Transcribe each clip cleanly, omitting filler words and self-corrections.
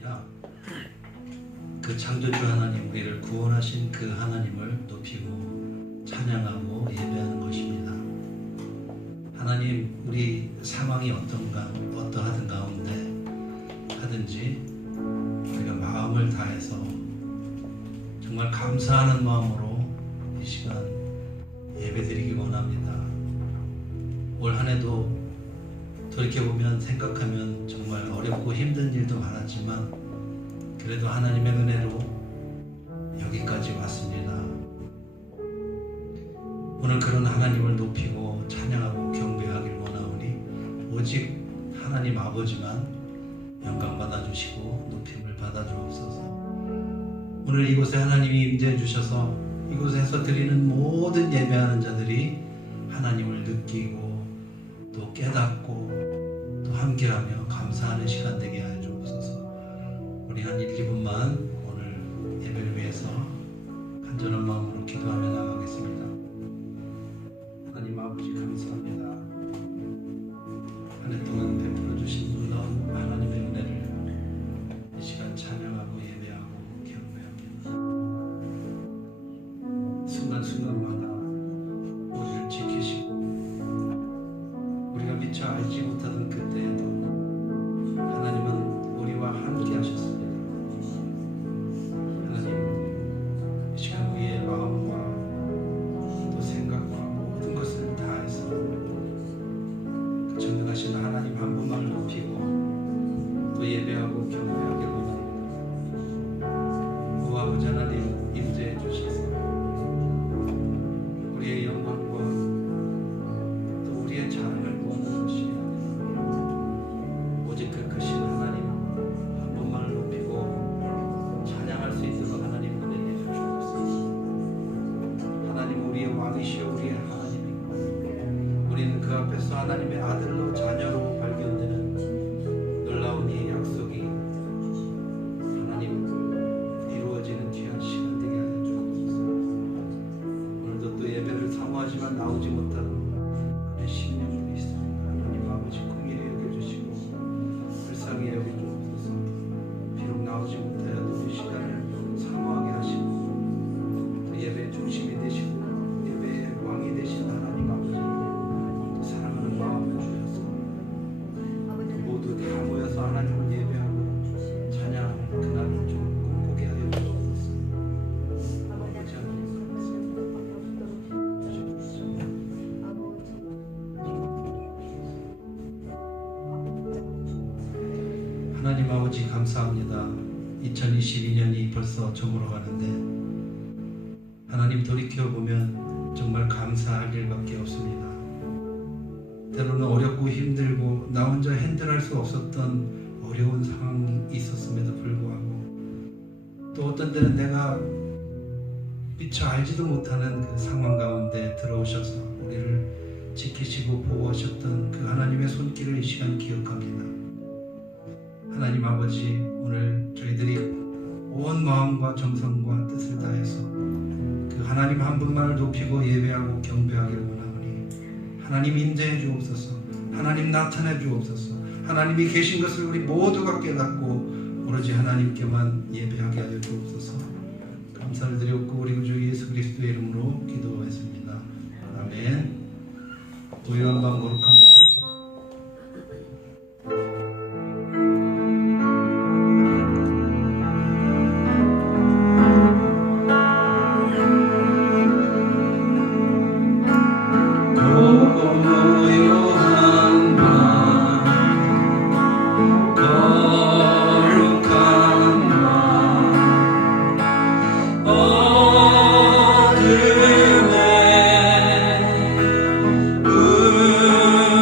아니라 그 창조주 하나님, 우리를 구원하신 그 하나님을 높이고 찬양하고 예배하는 것입니다. 하나님, 우리 상황이 어떠하든 가운데 하든지 우리가 마음을 다해서 정말 감사하는 마음으로 이 시간 예배드리기 원합니다. 올 한 해도 돌이켜보면 생각하면 정말 어렵고 힘든 일도 많았지만 그래도 하나님의 은혜로 여기까지 왔습니다. 오늘 그런 하나님을 높이고 찬양하고 경배하길 원하오니 오직 하나님 아버지만 영광 받아주시고 높임을 받아주옵소서. 오늘 이곳에 하나님이 임재해 주셔서 이곳에서 드리는 모든 예배하는 자들이 하나님을 느끼고 또 깨닫고 또 함께하며 감사하는 시간 되게 하여 주옵소서. 우리 한 1, 2분만 오늘 예배를 위해서 간절한 마음으로 기도하며 나가겠습니다. 하나님 아버지 감사합니다. 한 해 동안 베풀어 주신 놀라운 하나님의 은혜를 이 시간 찬양하고 예배하고 경배합니다. 순간순간마다 우리를 지키시고 우리가 미처 알지 못하던 그때에도 하나님은 우리와 함께 하셨습니다. 하나님, 이 시간 우리의 마음과 또 생각과 모든 것을 다해서 그 전능하신 하나님 한 분만을 높이고 또 예배하고 경배하길 원합니다. 오 아버지 하나님, 임재해 주셔서 우리의 영광과 또 우리의 자랑을 구하는 것이 아니라 오직 그 크신 하나님 한 분만을 높이고 찬양할 수 있도록 하나님 은혜해 주옵소서. 하나님, 우리의 왕이시여 우리의 하나님이고 우리는 그 앞에서 하나님의 아들로 자녀로 발견되는 놀라운 이 약속이 하나님 이루어지는 귀한 시간 되게 하여 주옵소서. 오늘도 또 예배를 사모하지만 나오지 못하는 우리 심령들이 있습니다. 하나님 아버지 긍휼히 여겨주시고 불쌍히 여겨주옵소서. 비록 나오지 못하여도 이 시간을 사모하게 하시고 또 예배의 중심이 되시고 예배의 왕이 되신 하나님 아버지 또 사랑하는 마음을 주셔서 모두 다 모여서 하나님을 예배하고 찬양하는 그날을 좀 꿈꾸게 하여 주옵소서. 아버지 하나님 하나님 아버지 감사합니다. 2022년이 벌써 저물어 가는데 하나님 돌이켜보면 정말 감사할 일밖에 없습니다. 때로는 어렵고 힘들고 나 혼자 핸들할 수 없었던 어려운 상황이 있었음에도 불구하고 또 어떤 때는 내가 미처 알지도 못하는 그 상황 가운데 들어오셔서 우리를 지키시고 보호하셨던 그 하나님의 손길을 이 시간 기억합니다. 하나님 아버지, 오늘 저희들이 온 마음과 정성과 뜻을 다해서 그 하나님 한 분만을 높이고 예배하고 경배하기를 원하오니 하나님 임재해 주옵소서. 하나님 나타내 주옵소서. 하나님이 계신 것을 우리 모두가 깨닫고 오로지 하나님께만 예배하게 하여 주옵소서. 감사를 드렸고 우리 구주 예수 그리스도의 이름으로 기도했습니다. 아멘. 고요한 밤 거룩한 밤 어둠에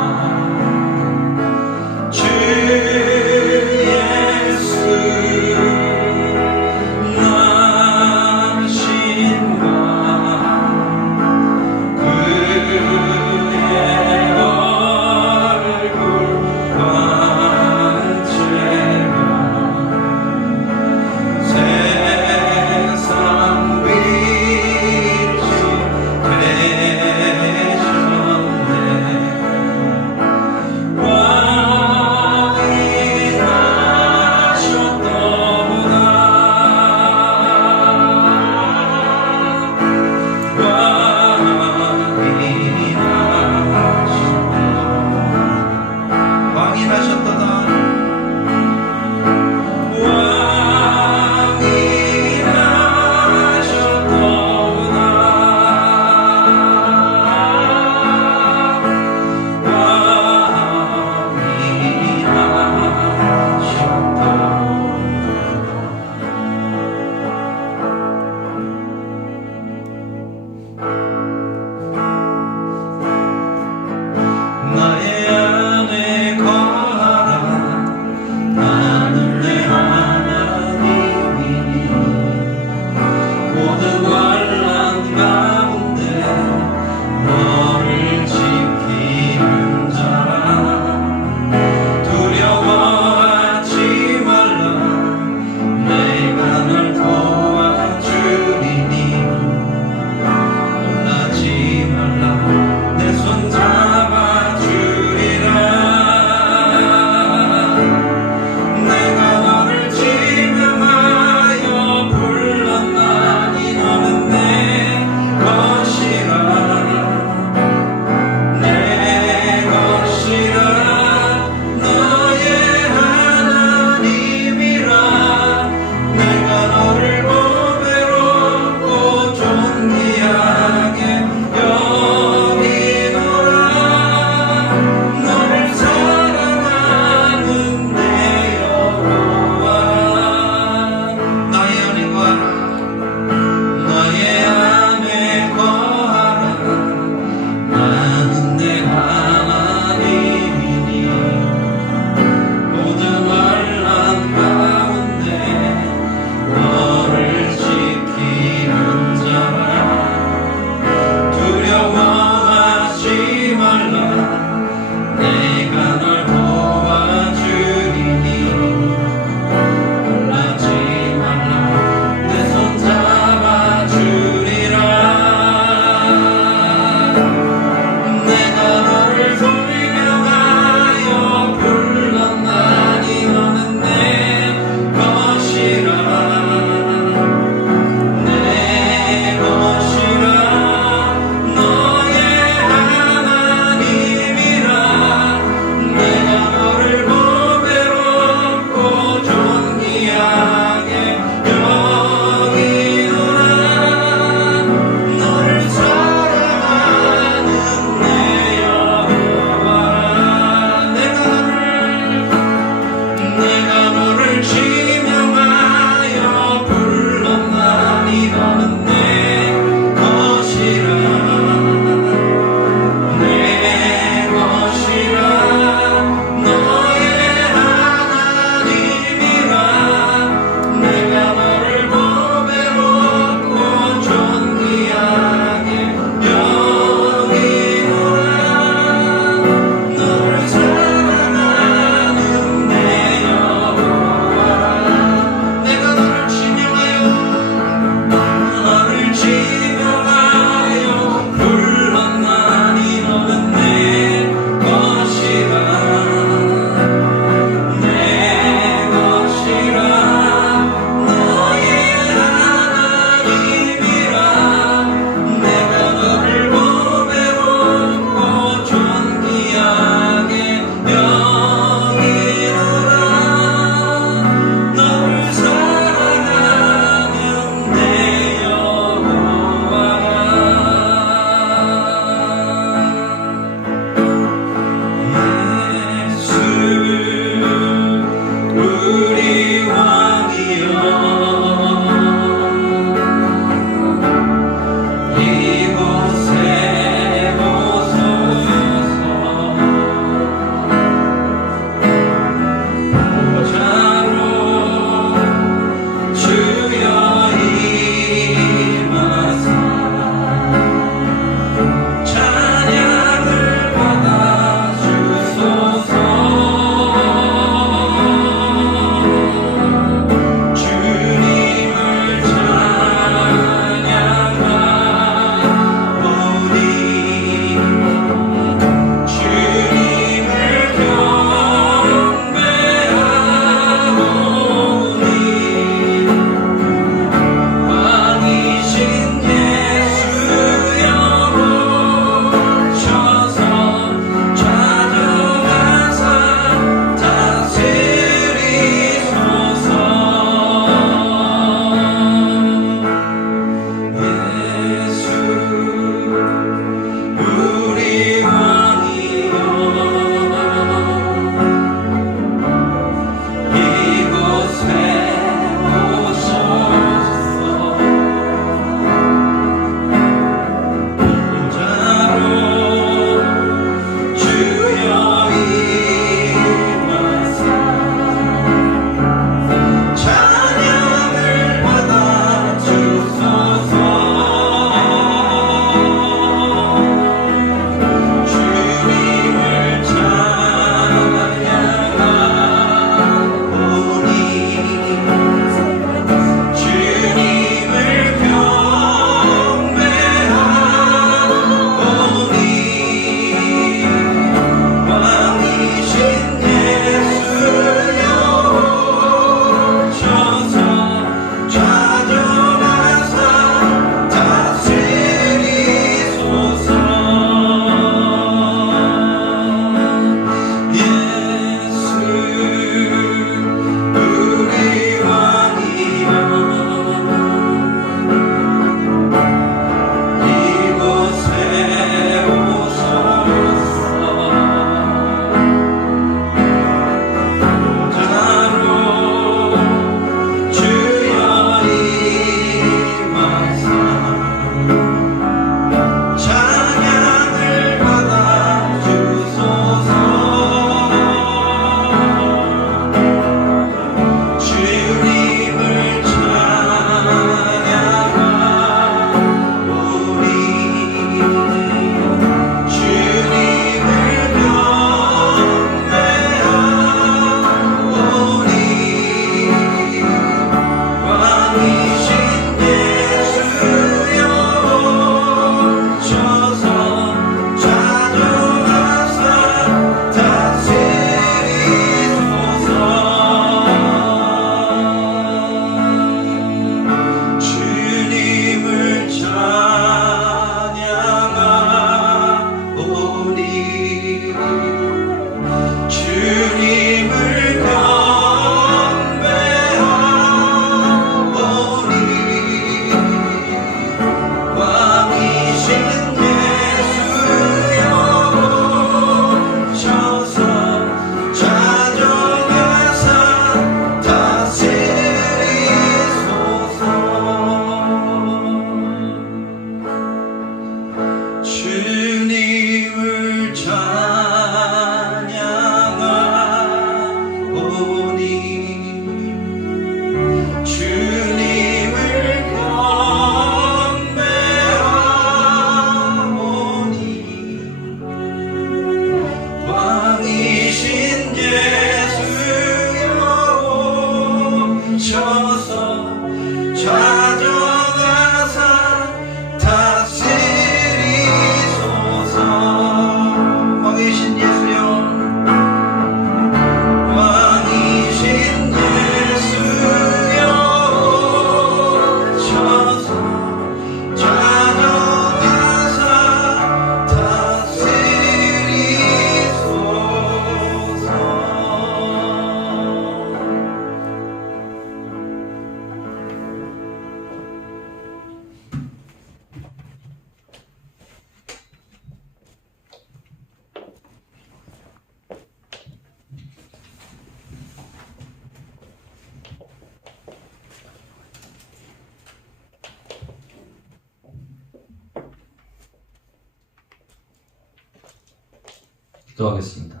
기도하겠습니다.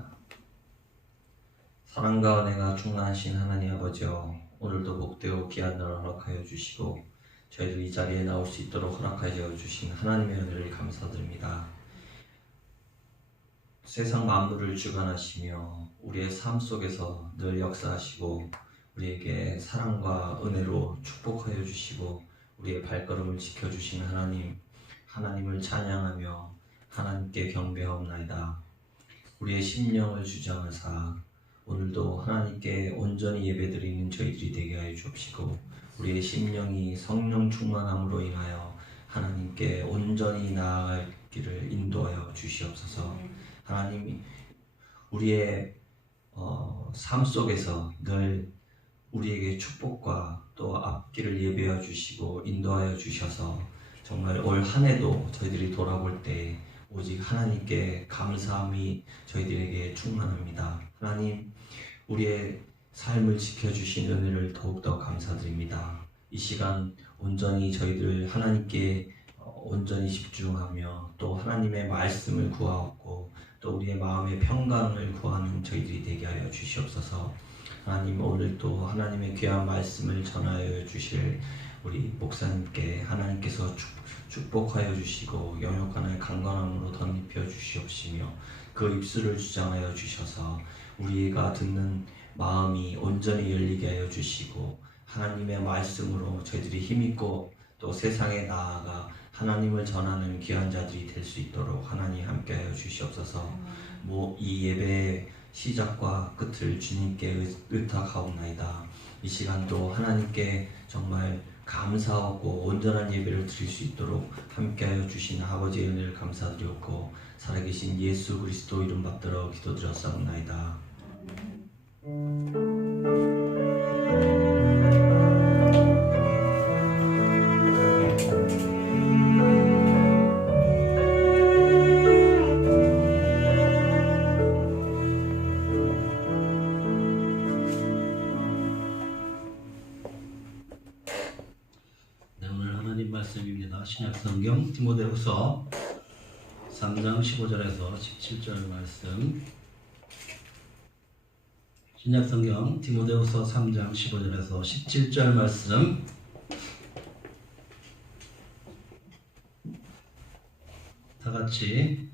사랑과 은혜가 충만하신 하나님 아버지여, 오늘도 복되고 귀한 날을 허락하여 주시고 저희도 이 자리에 나올 수 있도록 허락하여 주신 하나님의 은혜를 감사드립니다. 세상 만물을 주관하시며 우리의 삶 속에서 늘 역사하시고 우리에게 사랑과 은혜로 축복하여 주시고 우리의 발걸음을 지켜주신 하나님을 찬양하며 하나님께 경배하옵나이다. 우리의 심령을 주장하사 오늘도 하나님께 온전히 예배드리는 저희들이 되게 하여 주옵시고 우리의 심령이 성령 충만함으로 인하여 하나님께 온전히 나아갈 길을 인도하여 주시옵소서. 하나님이 우리의 삶 속에서 늘 우리에게 축복과 또 앞길을 예배해 주시고 인도하여 주셔서 정말 올 한 해도 저희들이 돌아볼 때 오직 하나님께 감사함이 저희들에게 충만합니다. 하나님, 우리의 삶을 지켜주신 은혜를 더욱더 감사드립니다. 이 시간 온전히 저희들 하나님께 온전히 집중하며 또 하나님의 말씀을 구하고 또 우리의 마음의 평강을 구하는 저희들이 되게 하여 주시옵소서. 하나님, 오늘 또 하나님의 귀한 말씀을 전하여 주실 우리 목사님께 하나님께서 축복하여 주시고 영역 하나의 강건함으로 덧입혀 주시옵시며 그 입술을 주장하여 주셔서 우리가 듣는 마음이 온전히 열리게 하여 주시고 하나님의 말씀으로 저희들이 힘있고 또 세상에 나아가 하나님을 전하는 귀한 자들이 될 수 있도록 하나님 함께하여 주시옵소서. 이 예배의 시작과 끝을 주님께 의탁하옵나이다. 이 시간도 하나님께 정말 감사하고 온전한 예배를 드릴 수 있도록 함께하여 주신 아버지의 은혜를 감사드렸고 살아계신 예수 그리스도 이름 받들어 기도드렸사옵나이다. 말씀입니다. 신약성경 디모데후서 3장 15절에서 17절 말씀. 신약성경 디모데후서 3장 15절에서 17절 말씀. 다 같이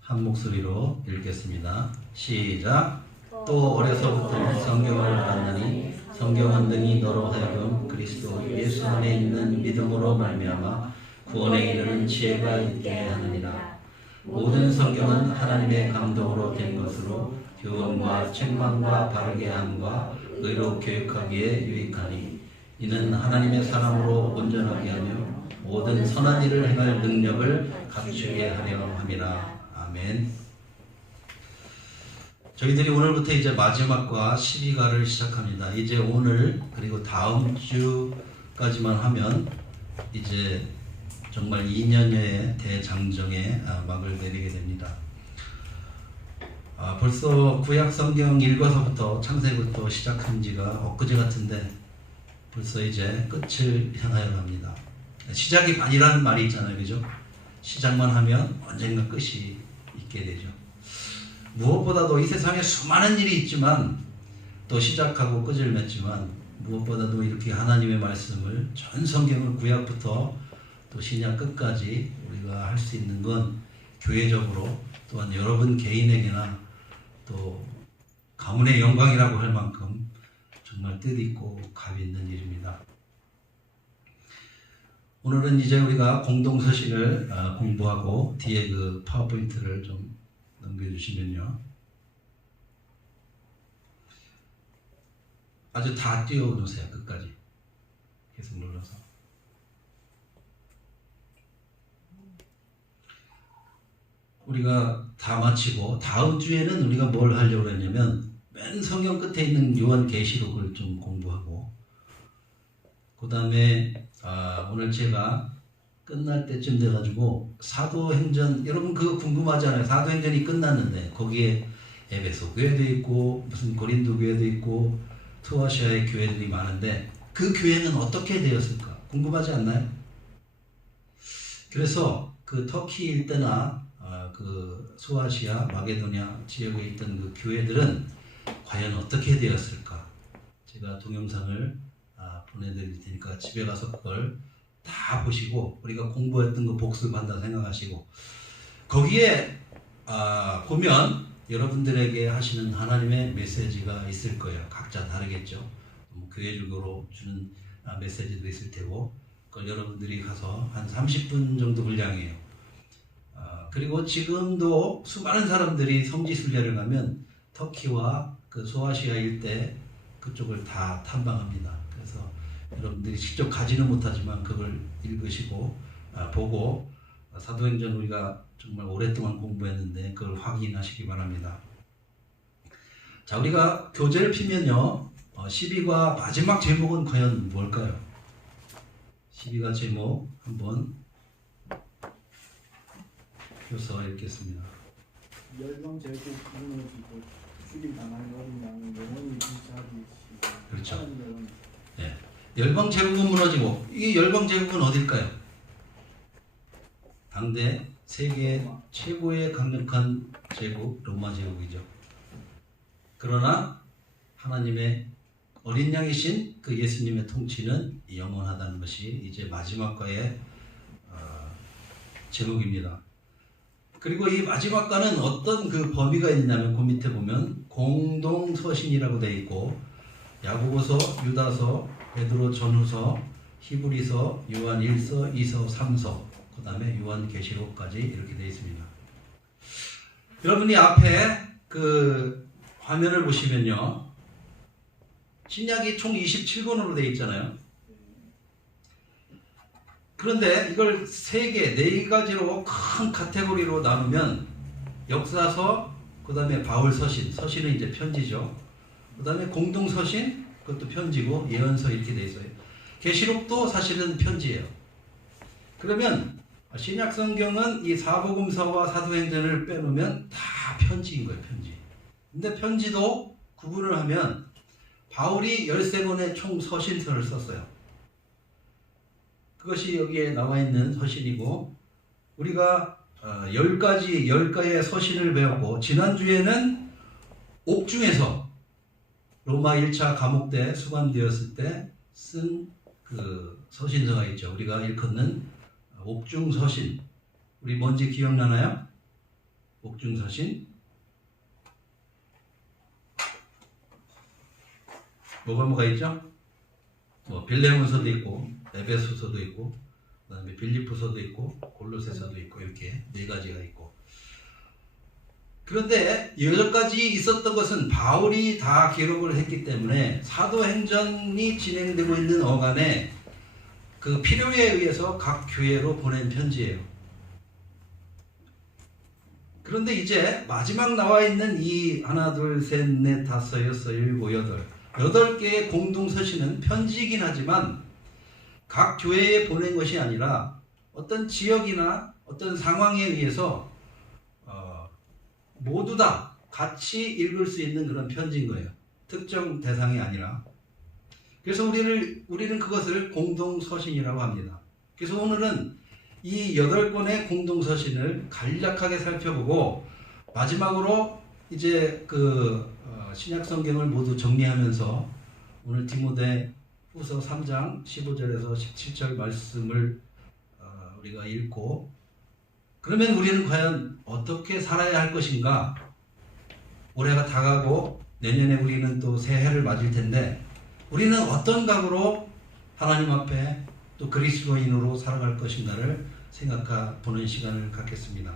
한 목소리로 읽겠습니다. 시작. 또 어려서부터 성경을 알았나니 성경은 능히 너로 하여금 그리스도 예수 안에 있는 믿음으로 말미암아 구원에 이르는 지혜가 있게 하느니라. 모든 성경은 하나님의 감동으로 된 것으로 교훈과 책망과 바르게 함과 의로 교육하기에 유익하니 이는 하나님의 사람으로 온전하게 하며 모든 선한 일을 행할 능력을 갖추게 하려 함이라. 아멘. 저희들이 오늘부터 이제 마지막과 12가를 시작합니다. 이제 오늘 그리고 다음 주까지만 하면 이제 정말 2년여의 대장정에 막을 내리게 됩니다. 벌써 구약 성경 읽어서부터 창세기부터 시작한 지가 엊그제 같은데 벌써 이제 끝을 향하여 갑니다. 시작이 반이라는 말이 있잖아요, 그죠? 시작만 하면 언젠가 끝이 있게 되죠. 무엇보다도 이 세상에 수많은 일이 있지만 또 시작하고 끝을 맺지만 무엇보다도 이렇게 하나님의 말씀을 전 성경을 구약부터 또 신약 끝까지 우리가 할 수 있는 건 교회적으로 또한 여러분 개인에게나 또 가문의 영광이라고 할 만큼 정말 뜻있고 값 있는 일입니다. 오늘은 이제 우리가 공동서신을 공부하고 뒤에 그 파워포인트를 좀 넘겨주시면요. 아주 다 띄워놓으세요. 끝까지. 계속 눌러서. 우리가 다 마치고 다음 주에는 우리가 뭘 하려고 했냐면 맨 성경 끝에 있는 요한계시록을 좀 공부하고 그 다음에 오늘 제가 끝날 때쯤 돼가지고 사도행전, 여러분 그거 궁금하잖아요. 사도행전이 끝났는데 거기에 에베소 교회도 있고 무슨 고린도 교회도 있고 투아시아의 교회들이 많은데 그 교회는 어떻게 되었을까 궁금하지 않나요? 그래서 그 터키 일대나 그 그 소아시아 마게도냐 지역에 있던 그 교회들은 과연 어떻게 되었을까? 제가 동영상을 보내드릴 테니까 집에 가서 그걸 다 보시고 우리가 공부했던 거 복습한다 생각하시고 거기에 보면 여러분들에게 하시는 하나님의 메시지가 있을 거예요. 각자 다르겠죠. 교회적으로 주는 메시지도 있을 테고 그걸 여러분들이 가서 한 30분 정도 분량이에요. 그리고 지금도 수많은 사람들이 성지순례를 가면 터키와 그 소아시아 일대 그쪽을 다 탐방합니다. 그래서 여러분들이 직접 가지는 못하지만 그걸 읽으시고 보고 사도행전 우리가 정말 오랫동안 공부했는데 그걸 확인하시기 바랍니다. 자, 우리가 교재를 피면요 12과 마지막 제목은 과연 뭘까요? 12과 제목 한번 펴서 읽겠습니다. 열방 제국 무너지고 죽임 당한 어린 양은 영원히 진짜리시고. 그렇죠. 네. 열방 제국은 무너지고 이 열방 제국은 어딜까요? 당대 세계 최고의 강력한 제국 로마 제국이죠. 그러나 하나님의 어린 양이신 그 예수님의 통치는 영원하다는 것이 이제 마지막과의 제목입니다. 그리고 이 마지막과는 어떤 그 범위가 있냐면 그 밑에 보면 공동서신이라고 되어 있고 야고보서, 유다서, 베드로 전후서, 히브리서, 요한 1서, 2서, 3서 그 다음에 요한계시록까지 이렇게 되어 있습니다. 여러분이 앞에 그 화면을 보시면요 신약이 총 27권으로 되어 있잖아요. 그런데 이걸 3개, 4가지로 큰 카테고리로 나누면 역사서, 그 다음에 바울서신, 서신은 이제 편지죠. 그 다음에 공동서신, 그것도 편지고 예언서 이렇게 돼 있어요. 계시록도 사실은 편지예요. 그러면 신약성경은 이 사복음서와 사도행전을 빼놓으면 다 편지인 거예요. 편지. 근데 편지도 구분을 하면 바울이 13권의 총 서신서를 썼어요. 그것이 여기에 나와 있는 서신이고 우리가 10가의 서신을 배웠고 지난주에는 옥중에서 로마 1차 감옥대 수감되었을 때 쓴 그 서신서가 있죠. 우리가 일컫는 옥중서신. 우리 뭔지 기억나나요? 옥중서신. 뭐가 있죠? 빌레몬서도 있고 에베소서도 있고 그 다음에 빌립보서도 있고 골로새서도 있고 이렇게 4가지가 있고 그런데 8가지 있었던 것은 바울이 다 기록을 했기 때문에 사도행전이 진행되고 있는 어간에 그 필요에 의해서 각 교회로 보낸 편지예요. 그런데 이제 마지막 나와 있는 이 하나 둘 셋 넷 다섯 여섯 일곱 여덟 8개의 공동서신은 편지이긴 하지만 각 교회에 보낸 것이 아니라 어떤 지역이나 어떤 상황에 의해서 모두 다 같이 읽을 수 있는 그런 편지인 거예요. 특정 대상이 아니라. 그래서 우리는 그것을 공동서신이라고 합니다. 그래서 오늘은 이 8권의 공동서신을 간략하게 살펴보고 마지막으로 이제 신약성경을 모두 정리하면서 오늘 디모데 후서 3장 15절에서 17절 말씀을 우리가 읽고 그러면 우리는 과연 어떻게 살아야 할 것인가? 올해가 다가고 내년에 우리는 또 새해를 맞을 텐데 우리는 어떤 각오로 하나님 앞에 또 그리스도인으로 살아갈 것인가를 생각해보는 시간을 갖겠습니다.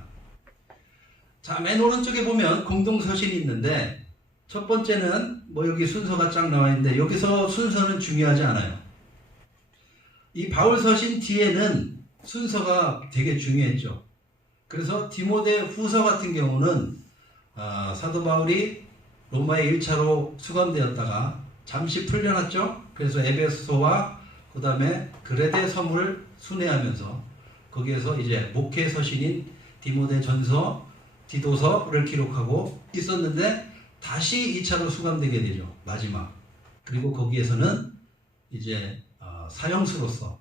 자, 맨 오른쪽에 보면 공동서신이 있는데 첫 번째는 여기 순서가 쫙 나와 있는데 여기서 순서는 중요하지 않아요. 이 바울서신 뒤에는 순서가 되게 중요했죠. 그래서 디모데 후서 같은 경우는 사도 바울이 로마에 1차로 수감되었다가 잠시 풀려났죠. 그래서 에베소와 그 다음에 그레데 섬을 순회하면서 거기에서 이제 목회 서신인 디모데 전서, 디도서를 기록하고 있었는데 다시 2차로 수감되게 되죠. 마지막. 그리고 거기에서는 이제 사형수로서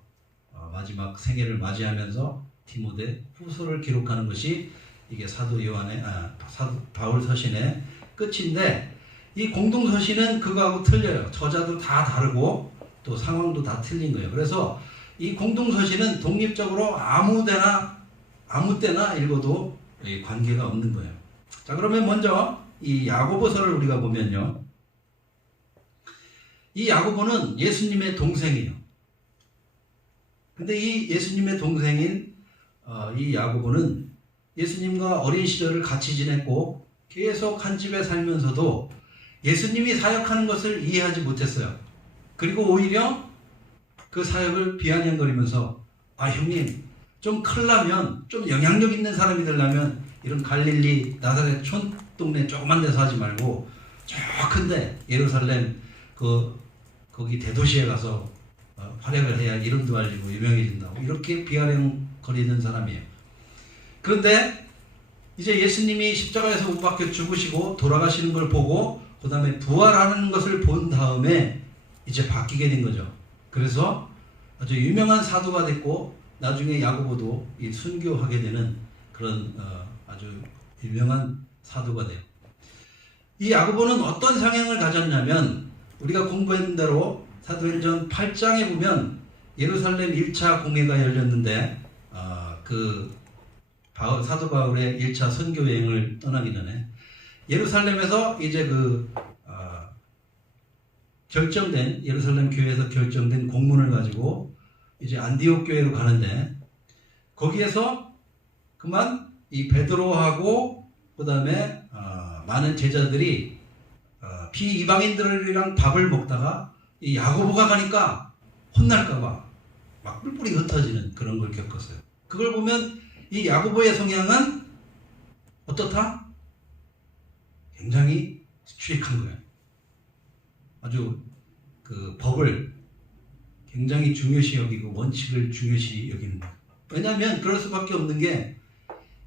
마지막 생애를 맞이하면서 디모데 후서를 기록하는 것이 이게 사도 요한의 사도 바울 서신의 끝인데 이 공동 서신은 그거하고 틀려요. 저자도 다 다르고 또 상황도 다 틀린 거예요. 그래서 이 공동 서신은 독립적으로 아무 때나 읽어도 관계가 없는 거예요. 자, 그러면 먼저 이 야고보서를 우리가 보면요. 이 야고보는 예수님의 동생이에요. 근데 이 예수님의 동생인 이 야고보는 예수님과 어린 시절을 같이 지냈고 계속 한 집에 살면서도 예수님이 사역하는 것을 이해하지 못했어요. 그리고 오히려 그 사역을 비아냥거리면서 형님 좀 크려면 좀 영향력 있는 사람이 되려면 이런 갈릴리 나사렛 촌동네 조그만 데서 하지 말고 저 큰데 예루살렘 거기 대도시에 가서 활약을 해야 이름도 알리고 유명해진다고 이렇게 비아냥거리는 사람이에요. 그런데 이제 예수님이 십자가에서 못 박혀 죽으시고 돌아가시는 걸 보고 그 다음에 부활하는 것을 본 다음에 이제 바뀌게 된 거죠. 그래서 아주 유명한 사도가 됐고 나중에 야고보도 이 순교하게 되는 그런 아주 유명한 사도가 돼요. 이 야고보는 어떤 성향을 가졌냐면 우리가 공부했는 대로 사도행전 8장에 보면 예루살렘 1차 공회가 열렸는데 사도 바울의 1차 선교 여행을 떠나기 전에 예루살렘에서 이제 결정된 예루살렘 교회에서 결정된 공문을 가지고 이제 안디옥 교회로 가는데 거기에서 그만 이 베드로하고 그 다음에 많은 제자들이 비이방인들이랑 밥을 먹다가 이 야고보가 가니까 혼날까봐 막 뿔뿔이 흩어지는 그런 걸 겪었어요. 그걸 보면 이 야고보의 성향은 어떻다? 굉장히 스트릭한 거예요. 아주 법을 굉장히 중요시 여기고 원칙을 중요시 여기는 거예요. 왜냐하면 그럴 수밖에 없는 게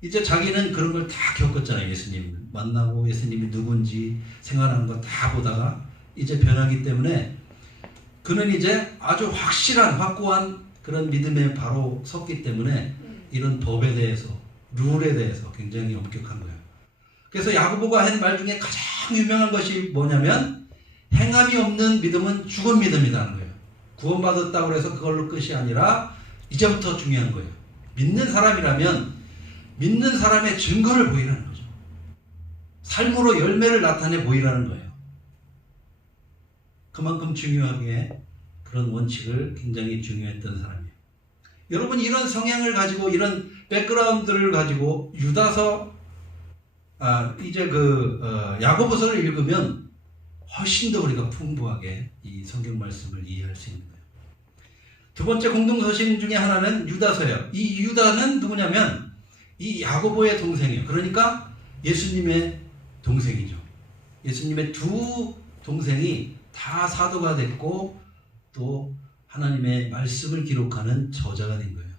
이제 자기는 그런 걸 다 겪었잖아요. 예수님 만나고 예수님이 누군지 생활하는 거 다 보다가 이제 변하기 때문에 그는 이제 아주 확고한 그런 믿음에 바로 섰기 때문에 이런 법에 대해서 룰에 대해서 굉장히 엄격한 거예요. 그래서 야고보가 한 말 중에 가장 유명한 것이 뭐냐면 행함이 없는 믿음은 죽은 믿음이라는 거예요. 구원받았다고 해서 그걸로 끝이 아니라 이제부터 중요한 거예요. 믿는 사람이라면 믿는 사람의 증거를 보이라는 거죠. 삶으로 열매를 나타내 보이라는 거예요. 그만큼 중요하게 그런 원칙을 굉장히 중요했던 사람이에요. 여러분 이런 성향을 가지고 이런 백그라운드를 가지고 유다서 야고보서를 읽으면 훨씬 더 우리가 풍부하게 이 성경 말씀을 이해할 수 있는 거예요. 두 번째 공동서신 중에 하나는 유다서예요. 이 유다는 누구냐면 이 야고보의 동생이에요. 그러니까 예수님의 동생이죠. 예수님의 두 동생이 다 사도가 됐고 또 하나님의 말씀을 기록하는 저자가 된 거예요.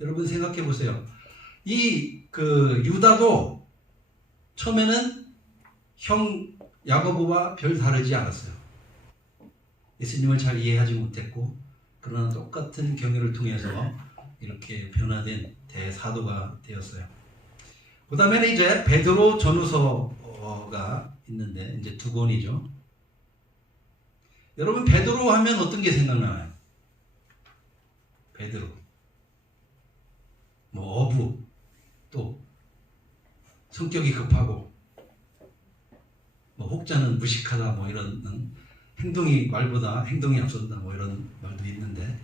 여러분 생각해 보세요. 유다도 처음에는 형 야고보와 별 다르지 않았어요. 예수님을 잘 이해하지 못했고 그러나 똑같은 경유를 통해서 이렇게 변화된 대사도가 되었어요. 그 다음에는 이제 베드로 전후서가 있는데 이제 두 권이죠. 여러분 베드로 하면 어떤 게 생각나나요? 베드로 어부 또 성격이 급하고 혹자는 무식하다 이런 행동이 말보다 행동이 앞선다 이런 말도 있는데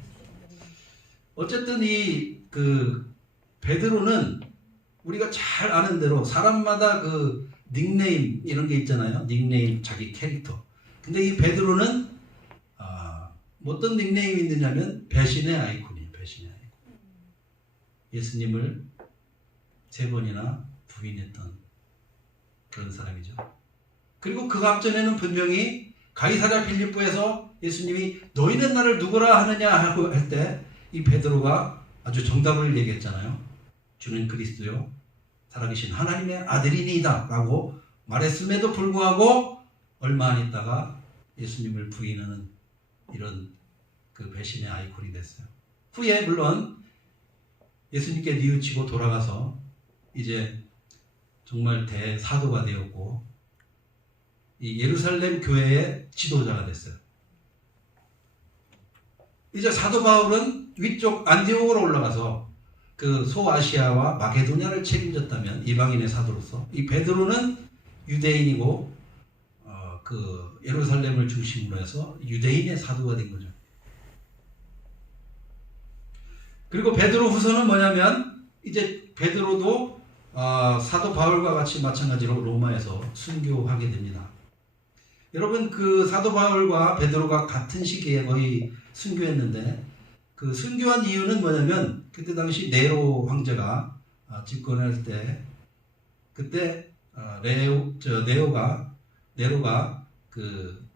어쨌든 베드로는 우리가 잘 아는 대로 사람마다 닉네임 이런 게 있잖아요. 닉네임 자기 캐릭터. 근데 이 베드로는 어떤 닉네임이 있느냐면 배신의 아이콘이에요. 배신의 아이콘. 예수님을 3번이나 부인했던 그런 사람이죠. 그리고 그 앞전에는 분명히 가이사랴 빌립보에서 예수님이 너희는 나를 누구라 하느냐 하고 할 때 이 베드로가 아주 정답을 얘기했잖아요. 주는 그리스도요 살아계신 하나님의 아들이니이다 라고 말했음에도 불구하고 얼마 안 있다가 예수님을 부인하는 이런 배신의 아이콘이 됐어요. 후에 물론 예수님께 뉘우치고 돌아가서 이제 정말 대사도가 되었고 이 예루살렘 교회의 지도자가 됐어요. 이제 사도 바울은 위쪽 안디옥으로 올라가서 그 소아시아와 마게도냐를 책임졌다면 이방인의 사도로서, 이 베드로는 유대인이고 그 예루살렘을 중심으로 해서 유대인의 사도가 된 거죠. 그리고 베드로 후서는 뭐냐면 이제 베드로도 사도 바울과 같이 마찬가지로 로마에서 순교하게 됩니다. 여러분, 그 사도 바울과 베드로가 같은 시기에 거의 순교했는데, 그 순교한 이유는 뭐냐면 그때 당시 네로 황제가 집권할 때, 그때 네로가 그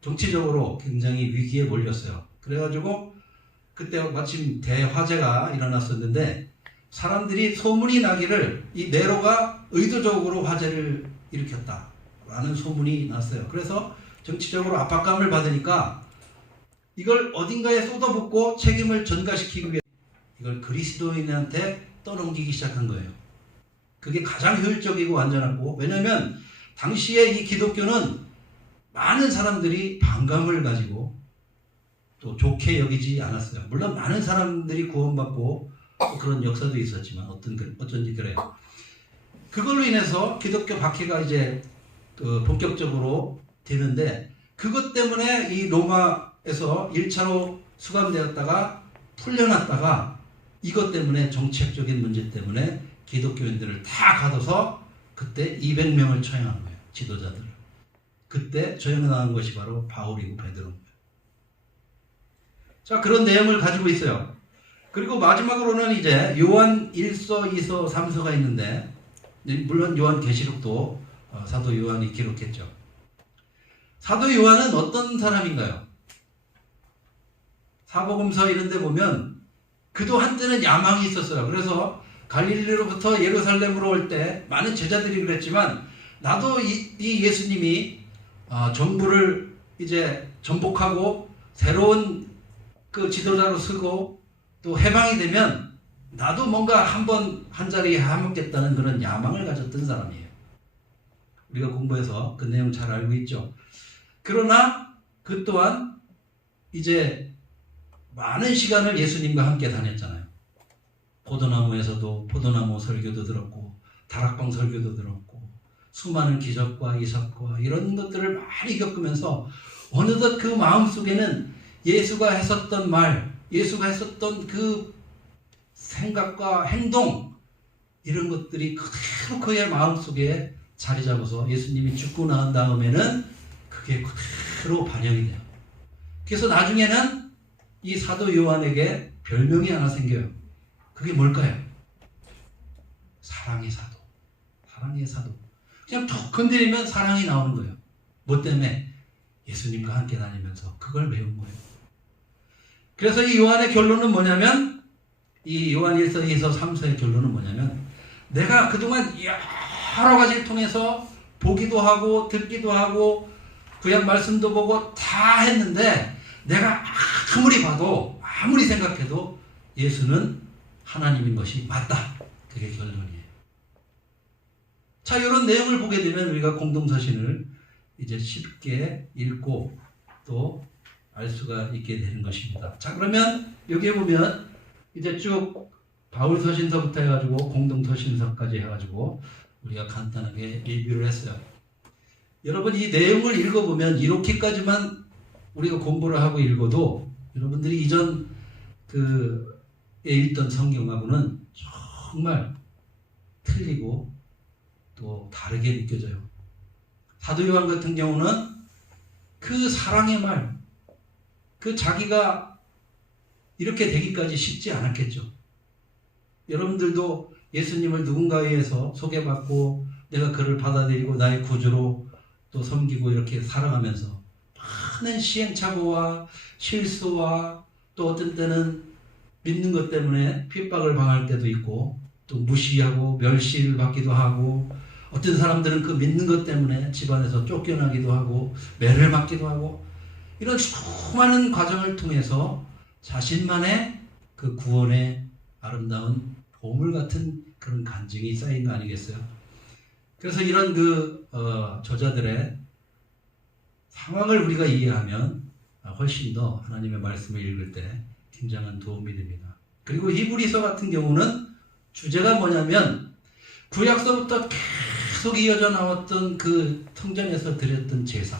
정치적으로 굉장히 위기에 몰렸어요. 그래가지고 그때 마침 대화재가 일어났었는데, 사람들이 소문이 나기를 이 네로가 의도적으로 화재를 일으켰다라는 소문이 났어요. 그래서 정치적으로 압박감을 받으니까 이걸 어딘가에 쏟아붓고 책임을 전가시키기 위해 이걸 그리스도인한테 떠넘기기 시작한 거예요. 그게 가장 효율적이고 안전하고, 왜냐하면 당시에 이 기독교는 많은 사람들이 반감을 가지고 또 좋게 여기지 않았어요. 물론 많은 사람들이 구원받고 그런 역사도 있었지만 어쩐지 그래요. 그걸로 인해서 기독교 박해가 이제 본격적으로 되는데, 그것 때문에 이 로마에서 1차로 수감되었다가 풀려났다가 이것 때문에 정책적인 문제 때문에 기독교인들을 다 가둬서 그때 200명을 처형한 거예요. 지도자들을. 그때 처형당한 것이 바로 바울이고 베드로인 거예요. 자, 그런 내용을 가지고 있어요. 그리고 마지막으로는 이제 요한 1서, 2서, 3서가 있는데, 물론 요한 계시록도 사도 요한이 기록했죠. 사도 요한은 어떤 사람인가요? 사복음서 이런 데 보면 그도 한때는 야망이 있었어요. 그래서 갈릴리로부터 예루살렘으로 올 때 많은 제자들이 그랬지만, 나도 이 예수님이 정부를 이제 전복하고 새로운 그 지도자로 쓰고 또 해방이 되면 나도 뭔가 한 자리에 해먹겠다는 그런 야망을 가졌던 사람이에요. 우리가 공부해서 그 내용 잘 알고 있죠. 그러나 그 또한 이제 많은 시간을 예수님과 함께 다녔잖아요. 포도나무에서도 포도나무 설교도 들었고, 다락방 설교도 들었고, 수많은 기적과 이적과 이런 것들을 많이 겪으면서 어느덧 그 마음속에는 예수가 했었던 말, 예수가 했었던 그 생각과 행동, 이런 것들이 그대로 그의 마음속에 자리 잡아서 예수님이 죽고 난 다음에는 그게 그대로 반영이 돼요. 그래서 나중에는 이 사도 요한에게 별명이 하나 생겨요. 그게 뭘까요? 사랑의 사도. 사랑의 사도. 그냥 툭 건드리면 사랑이 나오는 거예요. 뭐 때문에? 예수님과 함께 다니면서 그걸 배운 거예요. 그래서 이 요한의 결론은 뭐냐면, 이 요한 1서, 2서, 3서의 결론은 뭐냐면, 내가 그동안 여러 가지를 통해서 보기도 하고 듣기도 하고 구약 말씀도 보고 다 했는데, 내가 아무리 봐도 아무리 생각해도 예수는 하나님인 것이 맞다. 그게 결론이에요. 자, 이런 내용을 보게 되면 우리가 공동서신을 이제 쉽게 읽고 또 알 수가 있게 되는 것입니다. 자, 그러면 여기에 보면 이제 쭉 바울서신서부터 해가지고 공동서신서까지 해가지고 우리가 간단하게 리뷰를 했어요. 여러분, 이 내용을 읽어보면 이렇게까지만 우리가 공부를 하고 읽어도 여러분들이 이전 읽던 성경하고는 정말 틀리고 또 다르게 느껴져요. 사도 요한 같은 경우는 그 사랑의 말, 그 자기가 이렇게 되기까지 쉽지 않았겠죠. 여러분들도 예수님을 누군가에 의해서 소개받고 내가 그를 받아들이고 나의 구주로 또 섬기고 이렇게 살아가면서 많은 시행착오와 실수와 또 어떤 때는 믿는 것 때문에 핍박을 당할 때도 있고, 또 무시하고 멸시를 받기도 하고, 어떤 사람들은 그 믿는 것 때문에 집안에서 쫓겨나기도 하고 매를 맞기도 하고, 이런 수많은 과정을 통해서 자신만의 그 구원의 아름다운 보물 같은 그런 간증이 쌓인 거 아니겠어요? 그래서 이런 저자들의 상황을 우리가 이해하면 훨씬 더 하나님의 말씀을 읽을 때 굉장한 도움이 됩니다. 그리고 히브리서 같은 경우는 주제가 뭐냐면 구약서부터 계속 이어져 나왔던 그 성전에서 드렸던 제사,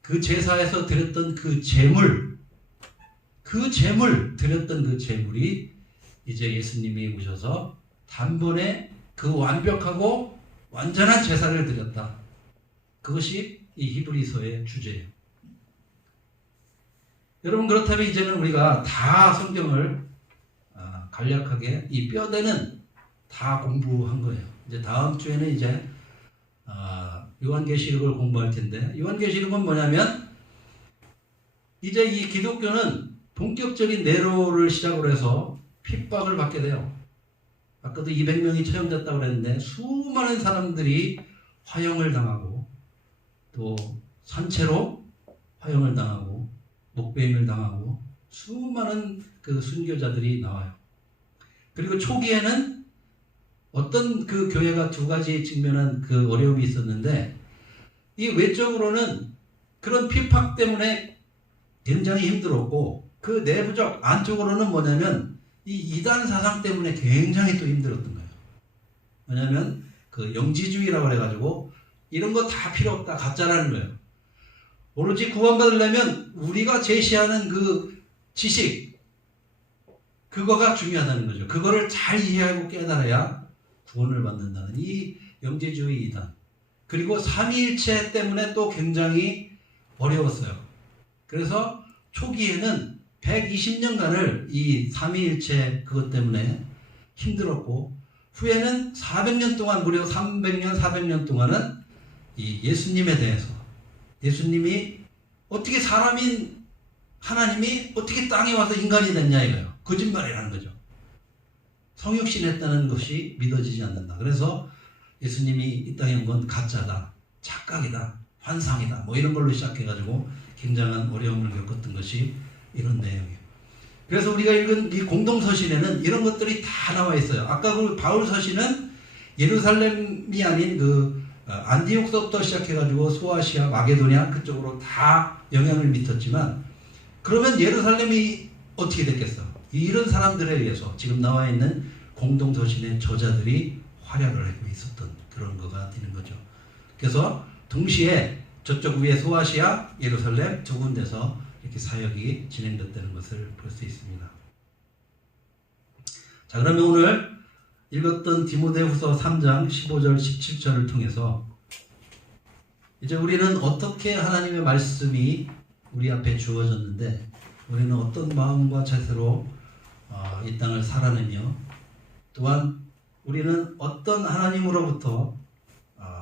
그 제사에서 드렸던 그 제물 드렸던 그 제물이 이제 예수님이 오셔서 단번에 그 완벽하고 완전한 제사를 드렸다. 그것이 이 히브리서의 주제예요. 여러분, 그렇다면 이제는 우리가 다 성경을 간략하게 이 뼈대는 다 공부한 거예요. 이제 다음 주에는 이제 요한계시록을 공부할 텐데, 요한계시록은 뭐냐면 이제 이 기독교는 본격적인 네로를 시작으로 해서 핍박을 받게 돼요. 아까도 200명이 처형됐다고 그랬는데 수많은 사람들이 화형을 당하고 또 산채로 화형을 당하고 목베임을 당하고 수많은 그 순교자들이 나와요. 그리고 초기에는 어떤 그 교회가 두 가지 직면한 그 어려움이 있었는데, 이 외적으로는 그런 핍박 때문에 굉장히 힘들었고, 그 내부적 안쪽으로는 뭐냐면 이 이단 사상 때문에 굉장히 또 힘들었던 거예요. 왜냐하면 그 영지주의라고 해가지고 이런 거 다 필요 없다, 가짜라는 거예요. 오로지 구원받으려면 우리가 제시하는 그 지식, 그거가 중요하다는 거죠. 그거를 잘 이해하고 깨달아야 구원을 받는다는 이 영지주의 이단. 그리고 삼위일체 때문에 또 굉장히 어려웠어요. 그래서 초기에는 120년간을 이 삼위일체 그것 때문에 힘들었고, 후에는 400년 동안, 무려 300년, 400년 동안은 이 예수님에 대해서, 예수님이 어떻게 사람인 하나님이 어떻게 땅에 와서 인간이 됐냐 이거예요. 거짓말이라는 거죠. 성육신했다는 것이 믿어지지 않는다. 그래서 예수님이 이 땅에 온 건 가짜다, 착각이다, 환상이다, 뭐 이런 걸로 시작해가지고 굉장한 어려움을 겪었던 것이 이런 내용이에요. 그래서 우리가 읽은 이 공동서신에는 이런 것들이 다 나와 있어요. 아까 그 바울 서신은 예루살렘이 아닌 그 안디옥서부터 시작해가지고 소아시아, 마게도냐 그쪽으로 다 영향을 미쳤지만, 그러면 예루살렘이 어떻게 됐겠어? 이런 사람들에 의해서 지금 나와 있는 공동서신의 저자들이 활약을 하고 있었던 그런 거가 되는 거죠. 그래서 동시에 저쪽 위에 소아시아, 예루살렘 두 군데서 이렇게 사역이 진행됐다는 것을 볼 수 있습니다. 자, 그러면 오늘 읽었던 디모데후서 3장 15절 17절을 통해서 이제 우리는 어떻게 하나님의 말씀이 우리 앞에 주어졌는데 우리는 어떤 마음과 자세로 이 땅을 살아내며, 또한 우리는 어떤 하나님으로부터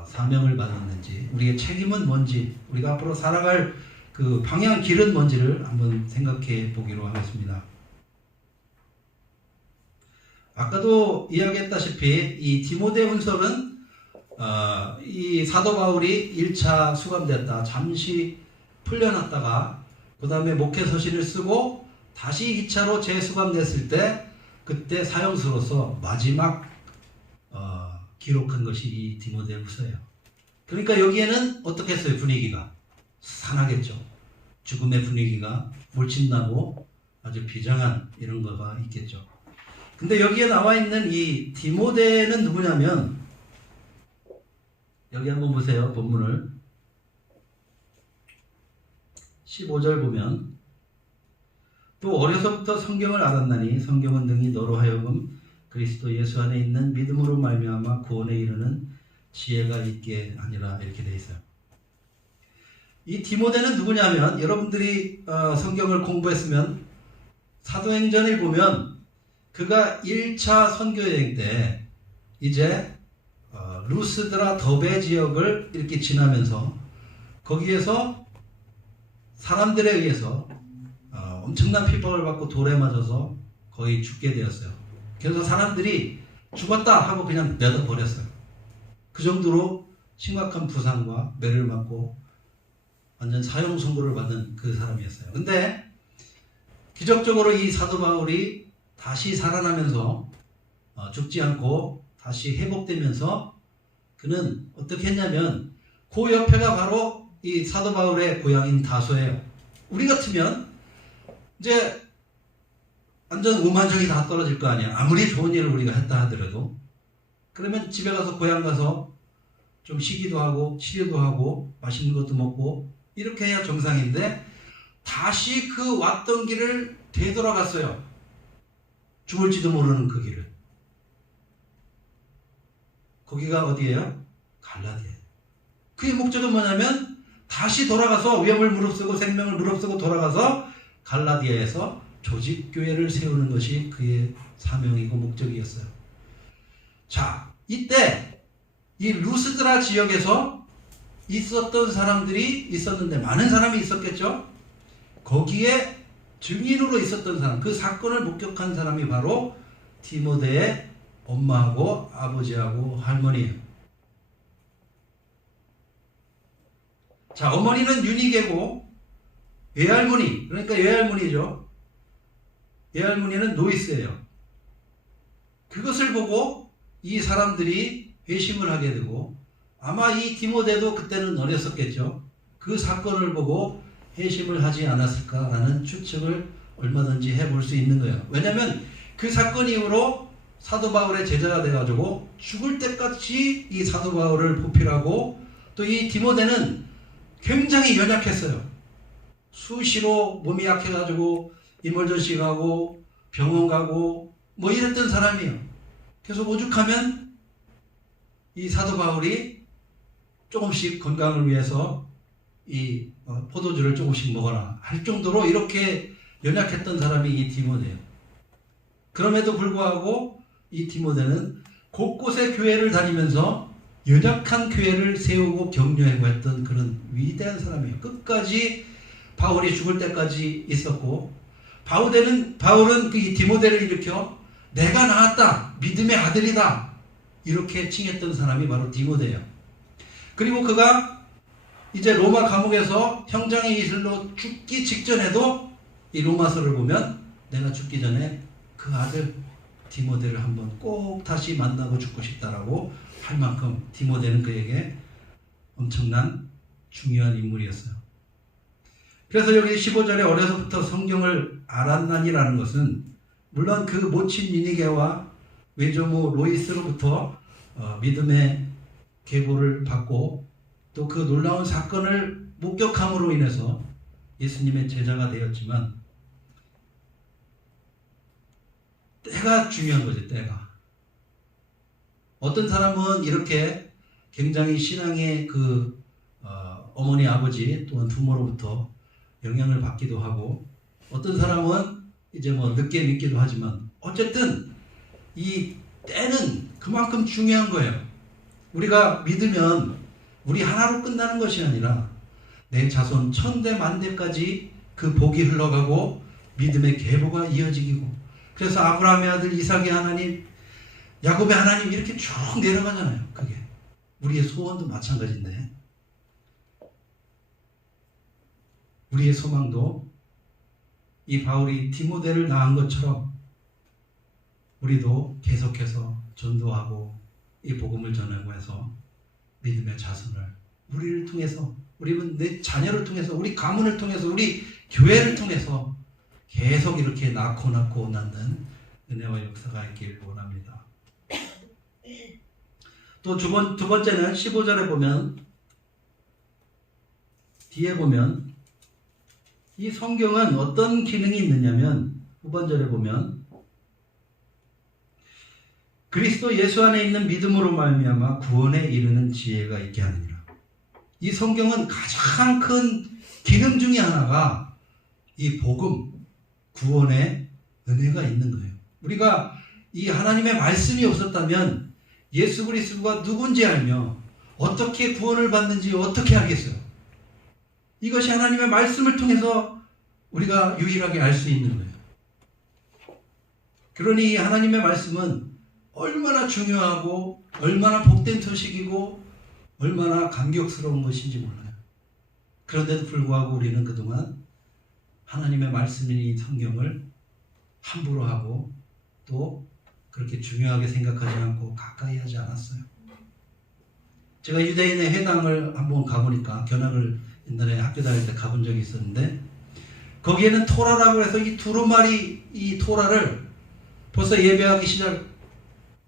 사명을 받았는지, 우리의 책임은 뭔지, 우리가 앞으로 살아갈 그 방향 길은 뭔지를 한번 생각해 보기로 하겠습니다. 아까도 이야기했다시피 이 디모데훈서는 이 사도 바울이 1차 수감됐다, 잠시 풀려났다가 그 다음에 목회서신을 쓰고 다시 2차로 재수감됐을 때, 그때 사형수로서 마지막 기록한 것이 이 디모데후서예요. 그러니까 여기에는 어떻게 했어요? 분위기가 산하겠죠. 죽음의 분위기가 몰친나고 아주 비장한 이런 거가 있겠죠. 근데 여기에 나와 있는 이 디모데는 누구냐면, 여기 한번 보세요. 본문을 15절 보면, 또 어려서부터 성경을 알았나니 성경은 능히 너로 하여금 그리스도 예수 안에 있는 믿음으로 말미암아 구원에 이르는 지혜가 있게 하니라, 이렇게 되어 있어요. 이 디모데는 누구냐면, 여러분들이 성경을 공부했으면 사도행전을 보면 그가 1차 선교여행 때 이제 루스드라 더베 지역을 이렇게 지나면서 거기에서 사람들에 의해서 엄청난 핍박을 받고 돌에 맞아서 거의 죽게 되었어요. 그래서 사람들이 죽었다 하고 그냥 내다버렸어요. 그 정도로 심각한 부상과 매를 맞고 완전 사형 선고를 받은 그 사람이었어요. 근데 기적적으로 이 사도 바울이 다시 살아나면서 죽지 않고 다시 회복되면서 그는 어떻게 했냐면 그 옆에가 바로 이 사도 바울의 고향인 다소예요. 우리 같으면 이제 완전 오만정이 다 떨어질 거 아니야. 아무리 좋은 일을 우리가 했다 하더라도. 그러면 집에 가서 고향 가서 좀 쉬기도 하고 치료도 하고 맛있는 것도 먹고 이렇게 해야 정상인데 다시 그 왔던 길을 되돌아갔어요. 죽을지도 모르는 그 길을. 거기가 어디예요? 갈라디아예요. 그의 목적은 뭐냐면 다시 돌아가서 위험을 무릅쓰고 생명을 무릅쓰고 돌아가서 갈라디아에서 조직교회를 세우는 것이 그의 사명이고 목적이었어요. 자, 이때 이 루스드라 지역에서 있었던 사람들이 있었는데 많은 사람이 있었겠죠? 거기에 증인으로 있었던 사람, 그 사건을 목격한 사람이 바로 디모데의 엄마하고 아버지하고 할머니예요. 자, 어머니는 유니게고 외할머니, 그러니까 외할머니죠. 외할머니는 노이스예요. 그것을 보고 이 사람들이 회심을 하게 되고 아마 이 디모데도 그때는 어렸었겠죠. 그 사건을 보고 회심을 하지 않았을까라는 추측을 얼마든지 해볼 수 있는 거예요. 왜냐하면 그 사건 이후로 사도 바울의 제자가 돼가지고 죽을 때까지 이 사도 바울을 보필하고 또 이 디모데는 굉장히 연약했어요. 수시로 몸이 약해가지고 이멀전시 가고 병원 가고 뭐 이랬던 사람이에요. 그래서 오죽하면 이 사도 바울이 조금씩 건강을 위해서 이 포도주를 조금씩 먹어라 할 정도로 이렇게 연약했던 사람이 이 디모데예요. 그럼에도 불구하고 이 디모데는 곳곳에 교회를 다니면서 연약한 교회를 세우고 격려하고 했던 그런 위대한 사람이에요. 끝까지 바울이 죽을 때까지 있었고 바울은 이 디모데를 일으켜 내가 낳았다, 믿음의 아들이다 이렇게 칭했던 사람이 바로 디모데예요. 그리고 그가 이제 로마 감옥에서 형장의 이슬로 죽기 직전에도 이 로마서를 보면 내가 죽기 전에 그 아들 디모데를 한번 꼭 다시 만나고 죽고 싶다라고 할 만큼 디모데는 그에게 엄청난 중요한 인물이었어요. 그래서 여기 15절에 어려서부터 성경을 알았나니라는 것은 물론 그 모친 유니게와 외조모 로이스로부터 믿음의 계보를 받고 또 그 놀라운 사건을 목격함으로 인해서 예수님의 제자가 되었지만 때가 중요한 거죠. 때가. 어떤 사람은 이렇게 굉장히 신앙의 그 어머니 아버지 또는 부모로부터 영향을 받기도 하고 어떤 사람은 이제 뭐 늦게 믿기도 하지만 어쨌든 이 때는 그만큼 중요한 거예요. 우리가 믿으면 우리 하나로 끝나는 것이 아니라 내 자손 천대 만대까지 그 복이 흘러가고 믿음의 계보가 이어지고 그래서 아브라함의 아들 이삭의 하나님 야곱의 하나님 이렇게 쭉 내려가잖아요. 그게 우리의 소원도 마찬가지인데 우리의 소망도 이 바울이 디모데를 낳은 것처럼 우리도 계속해서 전도하고 이 복음을 전하고 해서 믿음의 자손을 우리를 통해서 우리는 내 자녀를 통해서 우리 가문을 통해서 우리 교회를 통해서 계속 이렇게 낳고 낳는 은혜와 역사가 있기를 원합니다. 또 두 번째는 15절에 보면 뒤에 보면 이 성경은 어떤 기능이 있느냐면 후반절에 보면 그리스도 예수 안에 있는 믿음으로 말미암아 구원에 이르는 지혜가 있게 하느니라. 이 성경은 가장 큰 기능 중에 하나가 이 복음, 구원의 은혜가 있는 거예요. 우리가 이 하나님의 말씀이 없었다면 예수 그리스도가 누군지 알며 어떻게 구원을 받는지 어떻게 알겠어요? 이것이 하나님의 말씀을 통해서 우리가 유일하게 알 수 있는 거예요. 그러니 하나님의 말씀은 얼마나 중요하고 얼마나 복된 소식이고 얼마나 감격스러운 것인지 몰라요. 그런데도 불구하고 우리는 그동안 하나님의 말씀인 이 성경을 함부로 하고 또 그렇게 중요하게 생각하지 않고 가까이 하지 않았어요. 제가 유대인의 회당을 한번 가보니까, 견학을 옛날에 학교 다닐 때 가본 적이 있었는데, 거기에는 토라라고 해서 이 두루마리 이 토라를 벌써 예배하기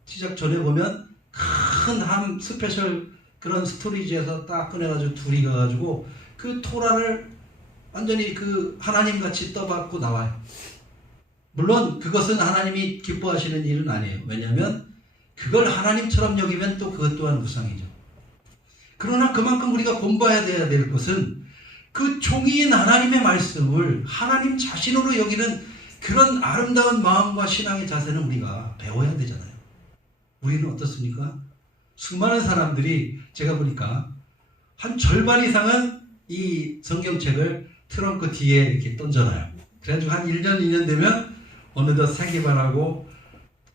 시작 전에 보면 큰 함 스페셜 그런 스토리지에서 딱 꺼내가지고 둘이 가가지고 그 토라를 완전히 그 하나님 같이 떠받고 나와요. 물론 그것은 하나님이 기뻐하시는 일은 아니에요. 왜냐하면 그걸 하나님처럼 여기면 또 그것 또한 우상이죠. 그러나 그만큼 우리가 공부해야 될 것은 그 종이인 하나님의 말씀을 하나님 자신으로 여기는 그런 아름다운 마음과 신앙의 자세는 우리가 배워야 되잖아요. 우리는 어떻습니까? 수많은 사람들이 제가 보니까 한 절반 이상은 이 성경책을 트렁크 뒤에 이렇게 던져놔요. 그래가지고 한 1년, 2년 되면 어느덧 세기반하고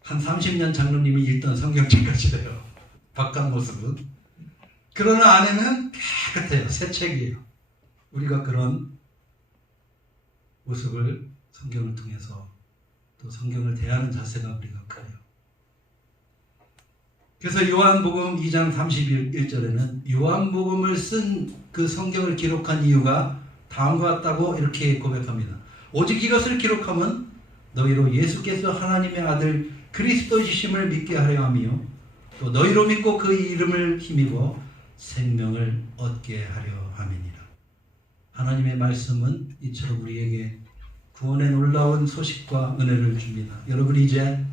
한 30년 장로님이 읽던 성경책까지 돼요. 바깥 모습은. 그러나 안에는 깨끗해요. 새 책이에요. 우리가 그런 모습을 성경을 통해서 또 성경을 대하는 자세가 우리가 그래요. 그래서 요한복음 2장 31절에는 요한복음을 쓴 그 성경을 기록한 이유가 다음과 같다고 이렇게 고백합니다. 오직 이것을 기록함은 너희로 예수께서 하나님의 아들 그리스도이심을 믿게 하려 하며 또 너희로 믿고 그 이름을 힘입어 생명을 얻게 하려 함이니라. 하나님의 말씀은 이처럼 우리에게 구원의 놀라운 소식과 은혜를 줍니다. 여러분 이제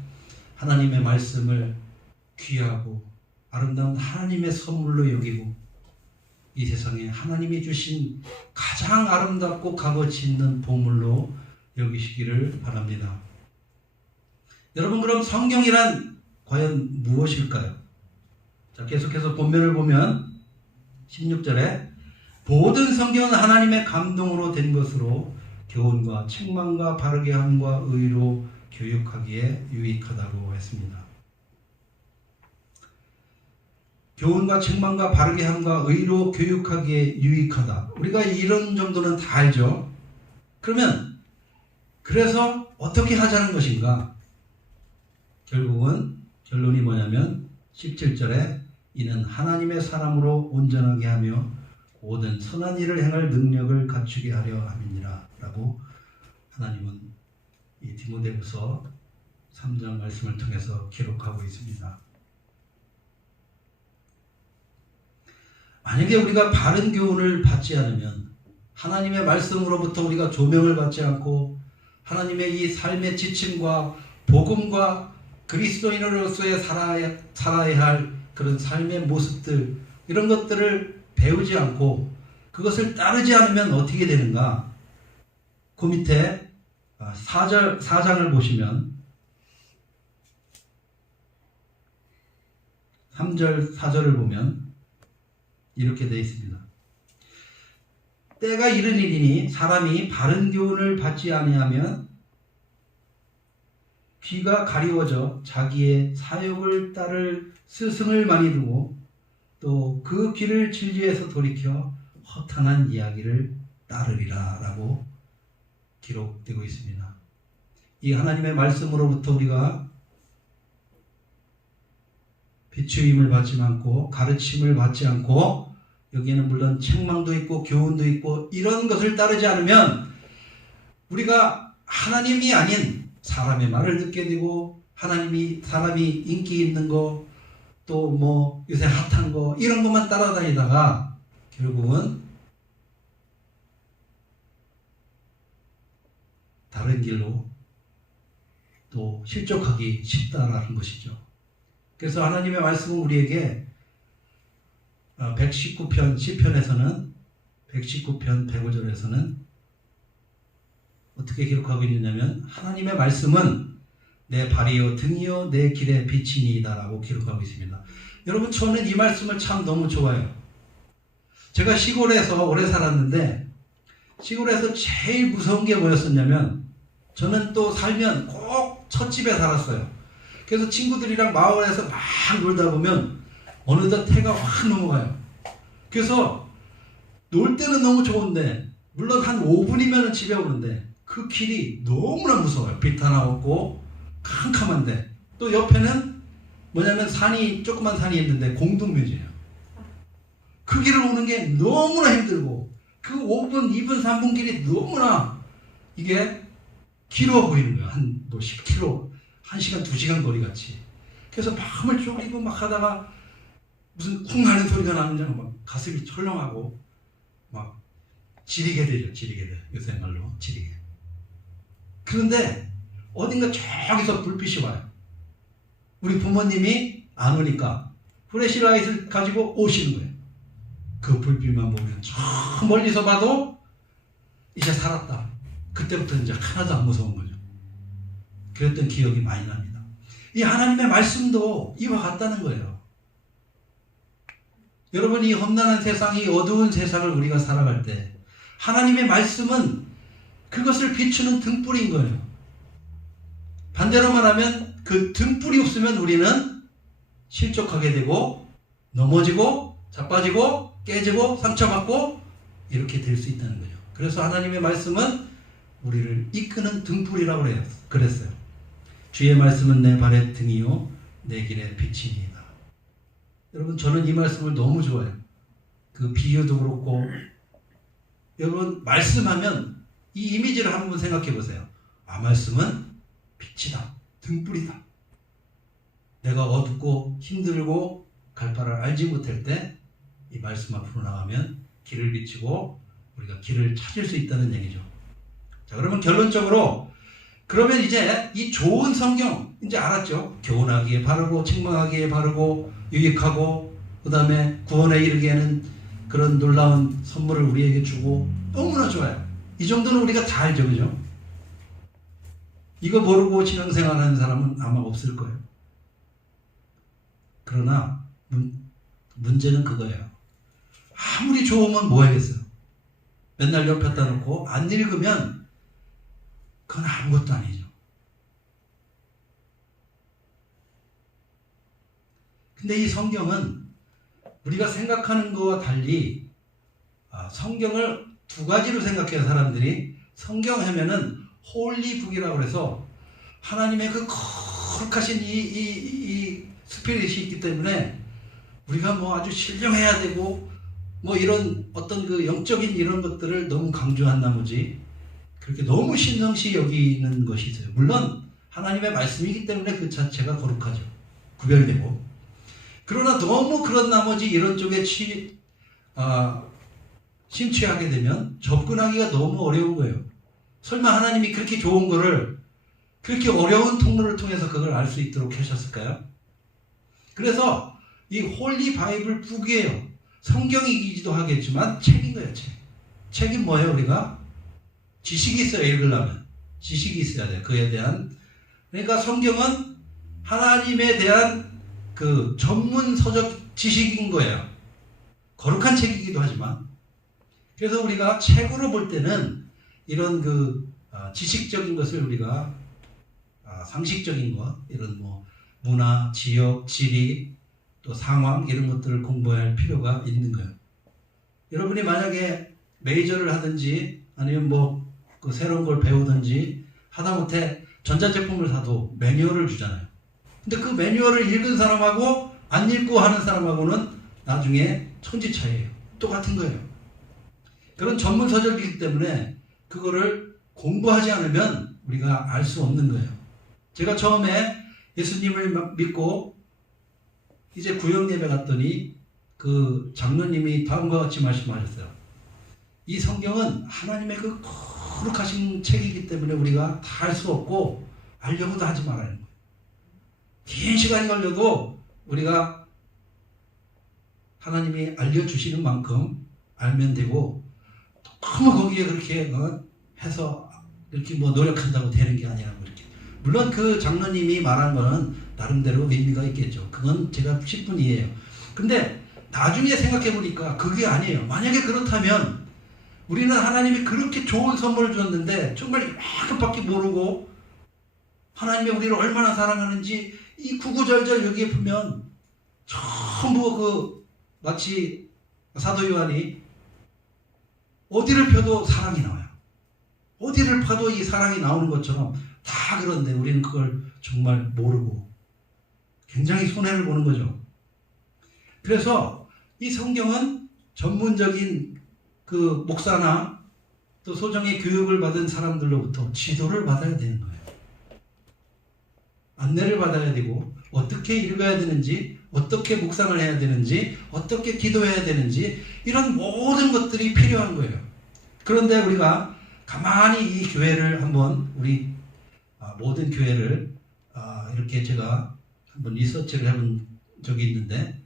하나님의 말씀을 귀하고 아름다운 하나님의 선물로 여기고 이 세상에 하나님이 주신 가장 아름답고 값어치 있는 보물로 여기시기를 바랍니다. 여러분 그럼 성경이란 과연 무엇일까요? 자, 계속해서 본문을 보면 16절에 모든 성경은 하나님의 감동으로 된 것으로 교훈과 책망과 바르게 함과 의로 교육하기에 유익하다고 했습니다. 교훈과 책망과 바르게 함과 의로 교육하기에 유익하다. 우리가 이런 정도는 다 알죠. 그러면 그래서 어떻게 하자는 것인가? 결국은 결론이 뭐냐면 17절에 이는 하나님의 사람으로 온전하게 하며 모든 선한 일을 행할 능력을 갖추게 하려 함이니라 라고 하나님은 이 디모데후서 3장 말씀을 통해서 기록하고 있습니다. 만약에 우리가 바른 교훈을 받지 않으면 하나님의 말씀으로부터 우리가 조명을 받지 않고 하나님의 이 삶의 지침과 복음과 그리스도인으로서의 살아야 할 그런 삶의 모습들 이런 것들을 배우지 않고 그것을 따르지 않으면 어떻게 되는가? 그 밑에 4장을 보시면 3절 4절을 보면 이렇게 되어 있습니다. 때가 이르니니 사람이 바른 교훈을 받지 아니하면 귀가 가리워져 자기의 사욕을 따를 스승을 많이 두고 또 그 귀를 진리에서 돌이켜 허탄한 이야기를 따르리라 라고 기록되고 있습니다. 이 하나님의 말씀으로부터 우리가 비추임을 받지 않고 가르침을 받지 않고 여기에는 물론 책망도 있고 교훈도 있고 이런 것을 따르지 않으면 우리가 하나님이 아닌 사람의 말을 듣게 되고 사람이 인기 있는 거 또 뭐 요새 핫한 거 이런 것만 따라다니다가 결국은 다른 길로 또 실족하기 쉽다라는 것이죠. 그래서 하나님의 말씀은 우리에게 119편 시편에서는 119편 105절에서는 어떻게 기록하고 있느냐면 하나님의 말씀은 내 발이요 등이요 내 길의 빛이니이다 라고 기록하고 있습니다. 여러분 저는 이 말씀을 참 너무 좋아해요. 제가 시골에서 오래 살았는데 시골에서 제일 무서운 게 뭐였었냐면 저는 또 살면 꼭 찻집에 살았어요. 그래서 친구들이랑 마을에서 막 놀다 보면 어느덧 해가 확 넘어가요. 그래서 놀 때는 너무 좋은데 물론 한 5분이면 집에 오는데 그 길이 너무나 무서워요. 빛 하나 없고 캄캄한데 또 옆에는 뭐냐면 조그만 산이 있는데 공동묘지예요. 그 길을 오는 게 너무나 힘들고 그 5분, 2분, 3분 길이 너무나 이게 길어 보이는 거예요. 한 뭐 10km, 1시간, 2시간 거리 같이. 그래서 마음을 졸이고 막 하다가 무슨 쿵 하는 소리가 나는 줄 막 가슴이 철렁하고 막 지리게 되죠. 지리게 돼요. 요새 말로 지리게. 그런데 어딘가 저기서 불빛이 와요. 우리 부모님이 안 오니까 플래시라이트를 가지고 오시는 거예요. 그 불빛만 보면 저 멀리서 봐도 이제 살았다. 그때부터 이제 하나도 안 무서운 거죠. 그랬던 기억이 많이 납니다. 이 하나님의 말씀도 이와 같다는 거예요. 여러분, 이 험난한 세상, 이 어두운 세상을 우리가 살아갈 때 하나님의 말씀은 그것을 비추는 등불인 거예요. 반대로 말하면 그 등불이 없으면 우리는 실족하게 되고 넘어지고 자빠지고 깨지고 상처받고 이렇게 될 수 있다는 거죠. 그래서 하나님의 말씀은 우리를 이끄는 등불이라고 그랬어요. 주의 말씀은 내 발의 등이요 내 길의 빛이니이다. 여러분, 저는 이 말씀을 너무 좋아해요. 그 비유도 그렇고, 여러분 말씀하면 이 이미지를 한번 생각해 보세요. 아, 말씀은 빛이다, 등불이다. 내가 어둡고 힘들고 갈 바를 알지 못할 때 이 말씀 앞으로 나가면 길을 비추고 우리가 길을 찾을 수 있다는 얘기죠. 자, 그러면 결론적으로, 그러면 이제 이 좋은 성경 이제 알았죠. 교훈하기에 바르고 책망하기에 바르고 유익하고 그 다음에 구원에 이르게 하는 그런 놀라운 선물을 우리에게 주고 너무나 좋아요. 이 정도는 우리가 다 알죠, 그죠? 이거 모르고 신앙생활하는 사람은 아마 없을 거예요. 그러나 문제는 그거예요. 아무리 좋으면 뭐 하겠어요? 맨날 옆에다 놓고 안 읽으면 그건 아무것도 아니죠. 근데 이 성경은 우리가 생각하는 것과 달리 성경을 두 가지로 생각해요. 사람들이 성경 하면은 홀리북이라고 해서 하나님의 그 거룩하신 이 스피릿이 있기 때문에 우리가 뭐 아주 신령해야 되고 뭐 이런 어떤 그 영적인 이런 것들을 너무 강조한 나머지 그렇게 너무 신성시 여기는 것이 있어요. 물론 하나님의 말씀이기 때문에 그 자체가 거룩하죠. 구별되고. 그러나 너무 그런 나머지 이런 쪽에 심취하게 되면 접근하기가 너무 어려운 거예요. 설마 하나님이 그렇게 좋은 거를 그렇게 어려운 통로를 통해서 그걸 알 수 있도록 하셨을까요? 그래서 이 홀리 바이블 북이에요. 성경이기도 하겠지만 책인 거예요. 책이 뭐예요? 우리가 지식이 있어야 읽으려면 지식이 있어야 돼요. 그에 대한. 그러니까 성경은 하나님에 대한 그 전문 서적 지식인 거예요. 거룩한 책이기도 하지만. 그래서 우리가 책으로 볼 때는 이런 그 지식적인 것을 우리가 상식적인 것, 이런 뭐 문화, 지역, 지리, 또 상황 이런 것들을 공부해야 할 필요가 있는 거예요. 여러분이 만약에 메이저를 하든지 아니면 뭐 그 새로운 걸 배우든지 하다못해 전자제품을 사도 매뉴얼을 주잖아요. 근데 그 매뉴얼을 읽은 사람하고 안 읽고 하는 사람하고는 나중에 천지 차이예요. 똑같은 거예요. 그런 전문 서적이기 때문에 그거를 공부하지 않으면 우리가 알 수 없는 거예요. 제가 처음에 예수님을 믿고 이제 구역 예배 갔더니 그 장로님이 다음과 같이 말씀하셨어요. 이 성경은 하나님의 그 거룩하신 책이기 때문에 우리가 다 알 수 없고 알려고도 하지 말아야 하는 거예요. 긴 시간이 걸려도 우리가 하나님이 알려주시는 만큼 알면 되고 너무 거기에 그렇게 해서 이렇게 뭐 노력한다고 되는 게 아니라고 이렇게. 물론 그 장로님이 말한 거는 나름대로 의미가 있겠죠. 그건 제가 10분 이해해요. 근데 나중에 생각해 보니까 그게 아니에요. 만약에 그렇다면 우리는 하나님이 그렇게 좋은 선물을 줬는데 정말 이만큼밖에 모르고 하나님이 우리를 얼마나 사랑하는지 이 구구절절 여기에 보면 전부 그 마치 사도 요한이 어디를 펴도 사랑이 나와요. 어디를 파도 이 사랑이 나오는 것처럼 다 그런데 우리는 그걸 정말 모르고 굉장히 손해를 보는 거죠. 그래서 이 성경은 전문적인 그 목사나 또 소정의 교육을 받은 사람들로부터 지도를 받아야 되는 거예요. 안내를 받아야 되고 어떻게 읽어야 되는지, 어떻게 묵상을 해야 되는지, 어떻게 기도해야 되는지 이런 모든 것들이 필요한 거예요. 그런데 우리가 가만히 이 교회를 한번 우리 모든 교회를 이렇게 제가 한번 리서치를 해본 적이 있는데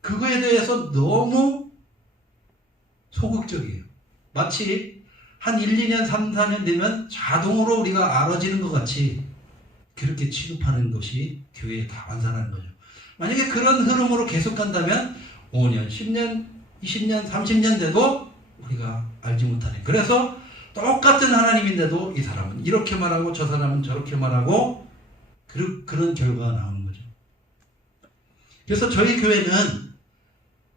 그거에 대해서 너무 소극적이에요. 마치 한 1, 2년, 3, 4년 되면 자동으로 우리가 알아지는 것 같이 그렇게 취급하는 것이 교회에 다반사라는 거죠. 만약에 그런 흐름으로 계속 간다면 5년, 10년, 20년, 30년 돼도 우리가 알지 못하네. 그래서 똑같은 하나님인데도 이 사람은 이렇게 말하고 저 사람은 저렇게 말하고 그런 결과가 나오는 거죠. 그래서 저희 교회는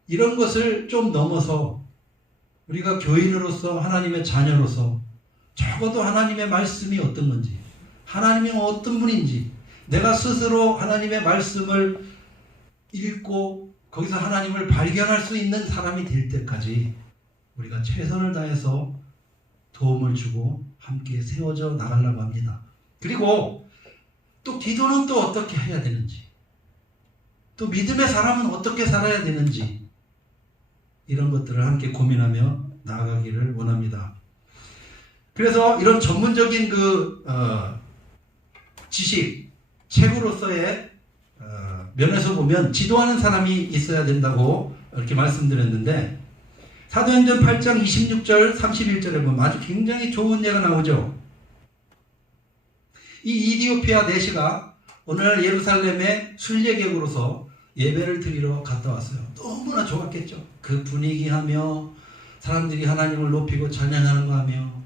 이런 것을 좀 넘어서 우리가 교인으로서 하나님의 자녀로서 적어도 하나님의 말씀이 어떤 건지, 하나님이 어떤 분인지 내가 스스로 하나님의 말씀을 읽고 거기서 하나님을 발견할 수 있는 사람이 될 때까지 우리가 최선을 다해서 도움을 주고 함께 세워져 나가려고 합니다. 그리고 또 기도는 또 어떻게 해야 되는지, 또 믿음의 사람은 어떻게 살아야 되는지 이런 것들을 함께 고민하며 나아가기를 원합니다. 그래서 이런 전문적인 지식, 책으로서의 면에서 보면 지도하는 사람이 있어야 된다고 이렇게 말씀드렸는데 사도행전 8장 26절 31절에 보면 아주 굉장히 좋은 예가 나오죠. 이 이디오피아 내시가 오늘 예루살렘의 순례객으로서 예배를 드리러 갔다 왔어요. 너무나 좋았겠죠. 그 분위기하며 사람들이 하나님을 높이고 찬양하는 거 하며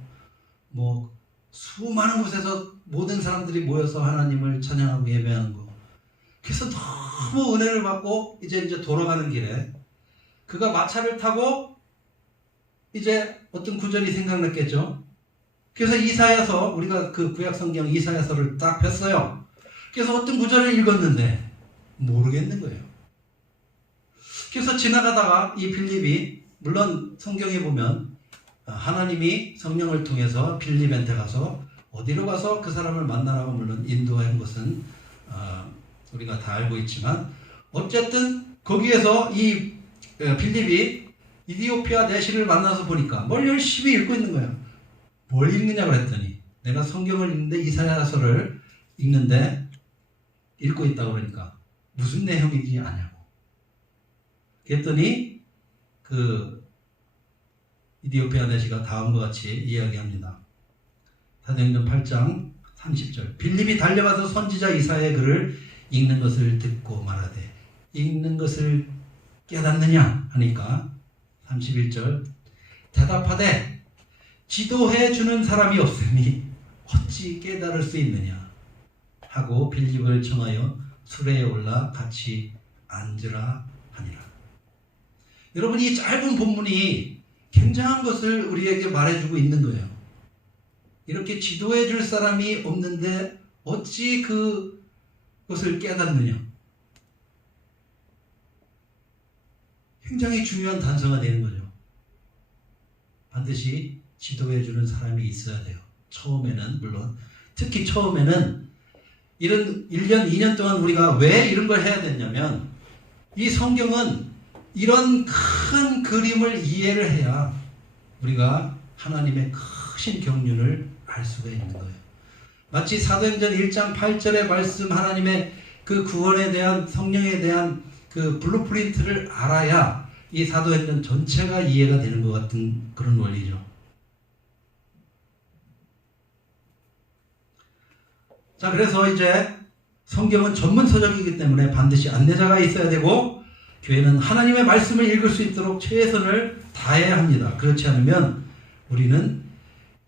뭐 수많은 곳에서 모든 사람들이 모여서 하나님을 찬양하고 예배하는 거. 그래서 너무 은혜를 받고 이제 돌아가는 길에 그가 마차를 타고 이제 어떤 구절이 생각났겠죠. 그래서 이사야서, 우리가 그 구약성경 이사야서를 딱 폈어요. 그래서 어떤 구절을 읽었는데 모르겠는 거예요. 그래서 지나가다가 이 빌립이, 물론 성경에 보면 하나님이 성령을 통해서 빌립한테 가서 어디로 가서 그 사람을 만나라고 물론 인도한 것은 우리가 다 알고 있지만 어쨌든 거기에서 이 빌립이 이디오피아 내시를 만나서 보니까 뭘 열심히 읽고 있는 거예요. 뭘 읽느냐고 했더니 내가 성경을 읽는데 이사야서를 읽는데 읽고 있다고 그러니까 무슨 내용인지 아냐고. 그랬더니 그 이디오피아 내시가 다음과 같이 이야기합니다. 사도행전 8장 30절 빌립이 달려가서 선지자 이사야의 글을 읽는 것을 듣고 말하되 읽는 것을 깨닫느냐 하니까 31절 대답하되 지도해 주는 사람이 없으니 어찌 깨달을 수 있느냐 하고 빌립을 청하여 수레에 올라 같이 앉으라 하니라. 여러분, 이 짧은 본문이 굉장한 것을 우리에게 말해주고 있는 거예요. 이렇게 지도해 줄 사람이 없는데 어찌 그것을 깨닫느냐. 굉장히 중요한 단서가 되는 거죠. 반드시 지도해 주는 사람이 있어야 돼요. 처음에는, 물론 특히 처음에는 이런 1년, 2년 동안 우리가 왜 이런 걸 해야 됐냐면 이 성경은 이런 큰 그림을 이해를 해야 우리가 하나님의 크신 경륜을 알 수가 있는 거예요. 마치 사도행전 1장 8절의 말씀, 하나님의 그 구원에 대한, 성령에 대한 그 블루프린트를 알아야 이 사도행전 전체가 이해가 되는 것 같은 그런 원리죠. 자, 그래서 이제 성경은 전문 서적이기 때문에 반드시 안내자가 있어야 되고 교회는 하나님의 말씀을 읽을 수 있도록 최선을 다해야 합니다. 그렇지 않으면 우리는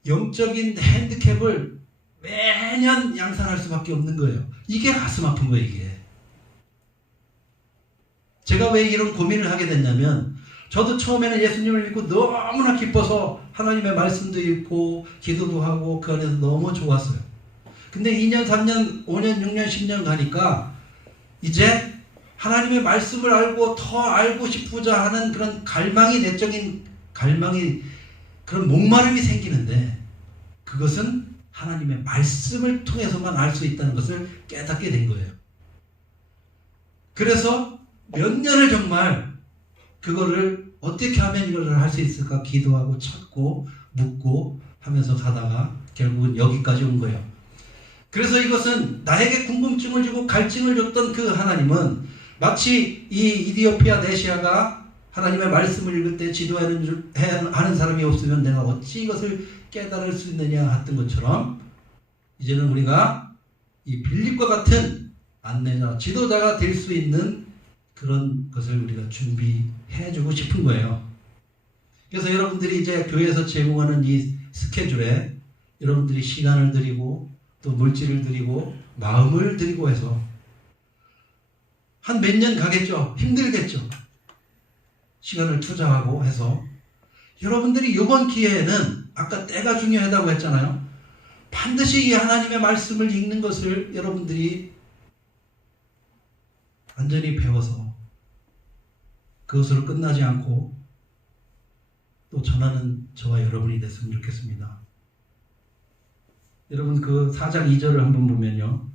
영적인 핸디캡을 매년 양산할 수밖에 없는 거예요. 이게 가슴 아픈 거예요, 이게. 제가 왜 이런 고민을 하게 됐냐면 저도 처음에는 예수님을 믿고 너무나 기뻐서 하나님의 말씀도 읽고 기도도 하고 그 안에서 너무 좋았어요. 근데 2년, 3년, 5년, 6년, 10년 가니까 이제 하나님의 말씀을 알고 더 알고 싶고자 하는 그런 갈망이, 내적인 갈망이, 그런 목마름이 생기는데, 그것은 하나님의 말씀을 통해서만 알 수 있다는 것을 깨닫게 된 거예요. 그래서 몇 년을 정말 그거를 어떻게 하면 이걸 할 수 있을까 기도하고 찾고 묻고 하면서 가다가 결국은 여기까지 온 거예요. 그래서 이것은 나에게 궁금증을 주고 갈증을 줬던 그 하나님은 마치 이 이디오피아 네시아가 하나님의 말씀을 읽을 때 지도하는 사람이 없으면 내가 어찌 이것을 깨달을 수 있느냐 했던 것처럼, 이제는 우리가 이 빌립과 같은 안내자, 지도자가 될 수 있는 그런 것을 우리가 준비해주고 싶은 거예요. 그래서 여러분들이 이제 교회에서 제공하는 이 스케줄에 여러분들이 시간을 들이고 또 물질을 들이고 마음을 들이고 해서 한 몇 년 가겠죠. 힘들겠죠. 시간을 투자하고 해서 여러분들이 이번 기회에는 아까 때가 중요하다고 했잖아요. 반드시 이 하나님의 말씀을 읽는 것을 여러분들이 완전히 배워서 그것으로 끝나지 않고 또 전하는 저와 여러분이 됐으면 좋겠습니다. 여러분 그 4장 2절을 한번 보면요,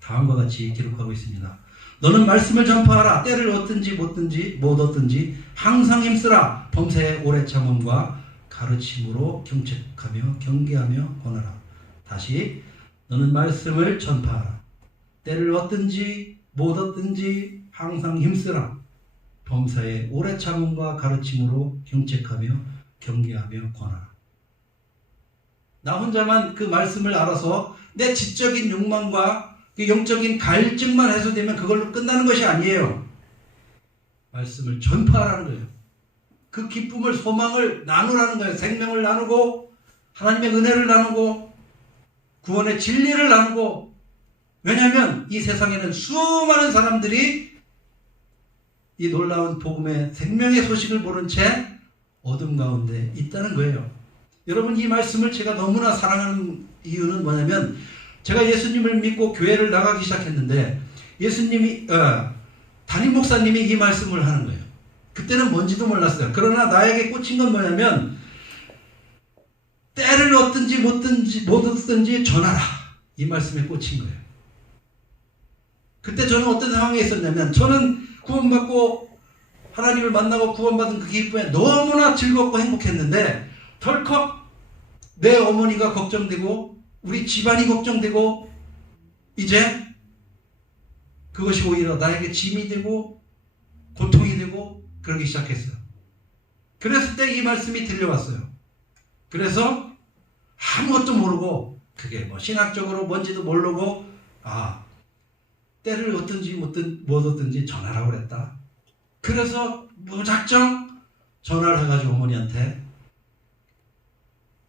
다음과 같이 기록하고 있습니다. 너는 말씀을 전파하라. 때를 얻든지 못 얻든지 항상 힘쓰라. 범사에 오래 참음과 가르침으로 경책하며 경계하며 권하라. 다시, 너는 말씀을 전파하라. 때를 얻든지 못 얻든지 항상 힘쓰라. 범사에 오래 참음과 가르침으로 경책하며 경계하며 권하라. 나 혼자만 그 말씀을 알아서 내 지적인 욕망과 그 영적인 갈증만 해소되면 그걸로 끝나는 것이 아니에요. 말씀을 전파하라는 거예요. 그 기쁨을, 소망을 나누라는 거예요. 생명을 나누고 하나님의 은혜를 나누고 구원의 진리를 나누고. 왜냐하면 이 세상에는 수많은 사람들이 이 놀라운 복음의 생명의 소식을 모른 채 어둠 가운데 있다는 거예요. 여러분, 이 말씀을 제가 너무나 사랑하는 이유는 뭐냐면, 제가 예수님을 믿고 교회를 나가기 시작했는데 예수님이 담임 목사님이 이 말씀을 하는 거예요. 그때는 뭔지도 몰랐어요. 그러나 나에게 꽂힌 건 뭐냐면, 때를 얻든지 못 얻든지 전하라. 이 말씀에 꽂힌 거예요. 그때 저는 어떤 상황에 있었냐면, 저는 구원받고 하나님을 만나고 구원받은 그 기쁨에 너무나 즐겁고 행복했는데, 덜컥 내 어머니가 걱정되고 우리 집안이 걱정되고 이제 그것이 오히려 나에게 짐이 되고 고통이 되고 그러기 시작했어요. 그랬을 때 이 말씀이 들려왔어요. 그래서 아무것도 모르고, 그게 뭐 신학적으로 뭔지도 모르고, 때를 얻든지 못 얻든지 전하라고 그랬다. 그래서 무작정 전화를 해가지고 어머니한테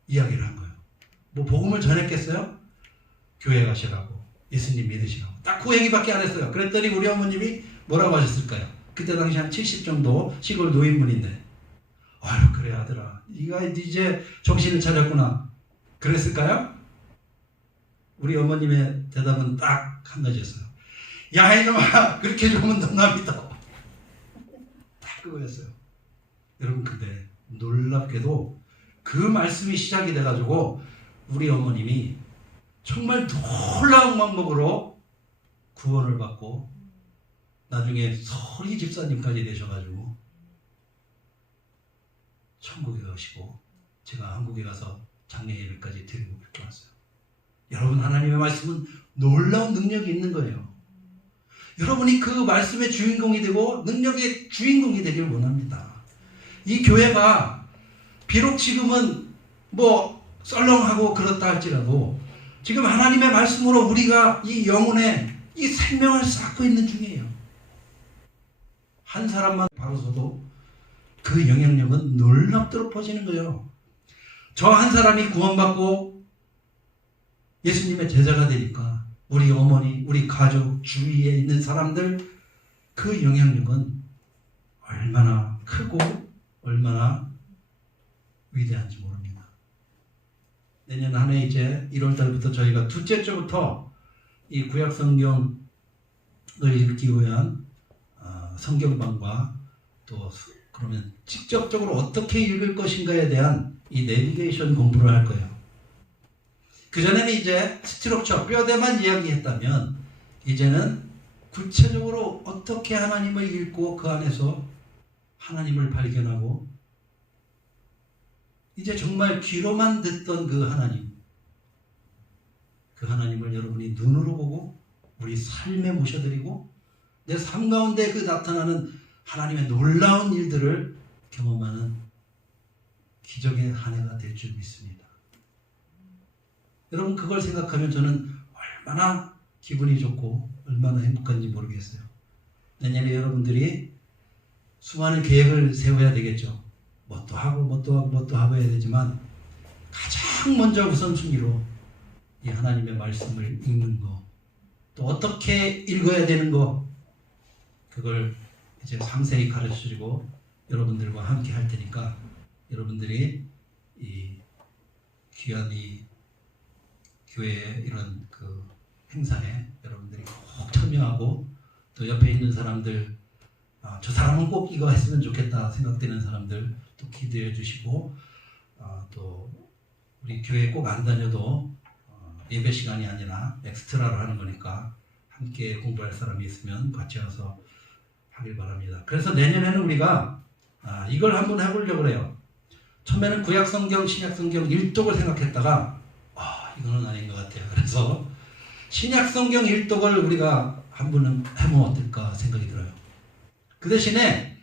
이야기를 한 거예요. 뭐 복음을 전했겠어요? 교회 가시라고, 예수님 믿으시라고. 딱 그 얘기밖에 안 했어요. 그랬더니 우리 어머님이 뭐라고 하셨을까요? 그때 당시 한 70 정도 시골 노인분인데, 아유 그래 아들아, 네가 이제 정신을 차렸구나. 그랬을까요? 우리 어머님의 대답은 딱 한 가지였어요. 야 이놈아, 그렇게 좋으면 너나 믿어. 딱 그거였어요. 여러분, 근데 놀랍게도 그 말씀이 시작이 돼가지고 우리 어머님이 정말 놀라운 방법으로 구원을 받고 나중에 서리 집사님까지 되셔가지고 천국에 가시고 제가 한국에 가서 장례 예배까지 드리고 그렇게 왔어요. 여러분, 하나님의 말씀은 놀라운 능력이 있는 거예요. 여러분이 그 말씀의 주인공이 되고 능력의 주인공이 되길 원합니다. 이 교회가 비록 지금은 뭐 썰렁하고 그렇다 할지라도 지금 하나님의 말씀으로 우리가 이 영혼에 이 생명을 쌓고 있는 중이에요. 한 사람만 바로서도 그 영향력은 놀랍도록 퍼지는 거예요. 저 한 사람이 구원받고 예수님의 제자가 되니까 우리 어머니, 우리 가족, 주위에 있는 사람들, 그 영향력은 얼마나 크고 얼마나 위대한지 모릅니다. 내년 한 해 이제 1월 달부터 저희가 둘째 주부터 이 구약 성경을 읽기 위한 성경방과 또 그러면 직접적으로 어떻게 읽을 것인가에 대한 이 내비게이션 공부를 할 거예요. 그전에는 이제 스트럭처, 뼈대만 이야기했다면 이제는 구체적으로 어떻게 하나님을 읽고 그 안에서 하나님을 발견하고 이제 정말 귀로만 듣던 그 하나님을 여러분이 눈으로 보고 우리 삶에 모셔드리고 내 삶 가운데 그 나타나는 하나님의 놀라운 일들을 경험하는 기적의 한 해가 될 줄 믿습니다. 여러분 그걸 생각하면 저는 얼마나 기분이 좋고 얼마나 행복한지 모르겠어요. 내년에 여러분들이 수많은 계획을 세워야 되겠죠. 뭣도 하고 해야 되지만 가장 먼저 우선순위로 이 하나님의 말씀을 읽는 거, 또 어떻게 읽어야 되는 거, 그걸 이제 상세히 가르쳐주고 여러분들과 함께 할 테니까 여러분들이 이 귀한 이 교회의 이런 그 행사에 여러분들이 꼭 참여하고 또 옆에 있는 사람들 저 사람은 꼭 이거 했으면 좋겠다 생각되는 사람들 또 기도해 주시고 또 우리 교회 꼭 안 다녀도 예배 시간이 아니라 엑스트라로 하는 거니까 함께 공부할 사람이 있으면 같이 와서 하길 바랍니다. 그래서 내년에는 우리가 이걸 한번 해보려고 그래요. 처음에는 구약성경, 신약성경 일독을 생각했다가 이거는 아닌 것 같아요. 그래서 신약성경 일독을 우리가 한번 해보면 어떨까 생각이 들어요. 그 대신에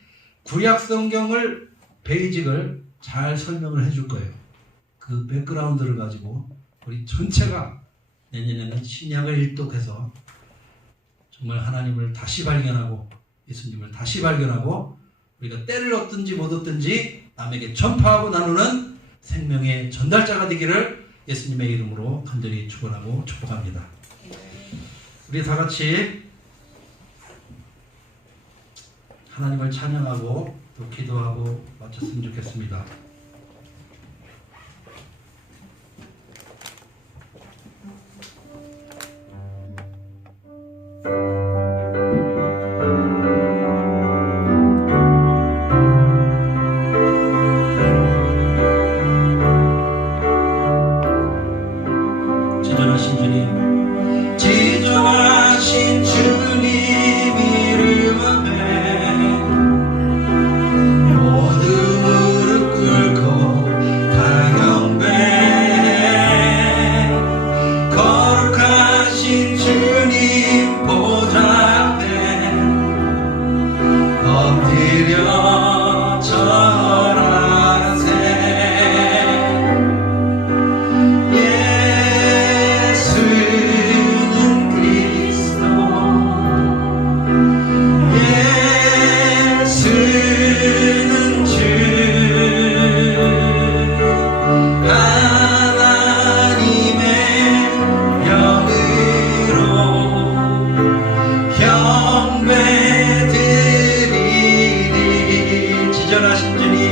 구약성경을 베이직을 잘 설명을 해줄 거예요. 그 백그라운드를 가지고 우리 전체가 내년에는 신약을 일독해서 정말 하나님을 다시 발견하고 예수님을 다시 발견하고 우리가 때를 얻든지 못 얻든지 남에게 전파하고 나누는 생명의 전달자가 되기를 예수님의 이름으로 간절히 축원하고 축복합니다. 우리 다 같이 하나님을 찬양하고 또 기도하고 마쳤으면 좋겠습니다. 지존하신 주님, 지존하신 주님 이름 앞에 모두 무릎 꿇고 다 경배해. 거룩하신 주님 보좌 앞에 엎드려 절하세. 지존하신 주님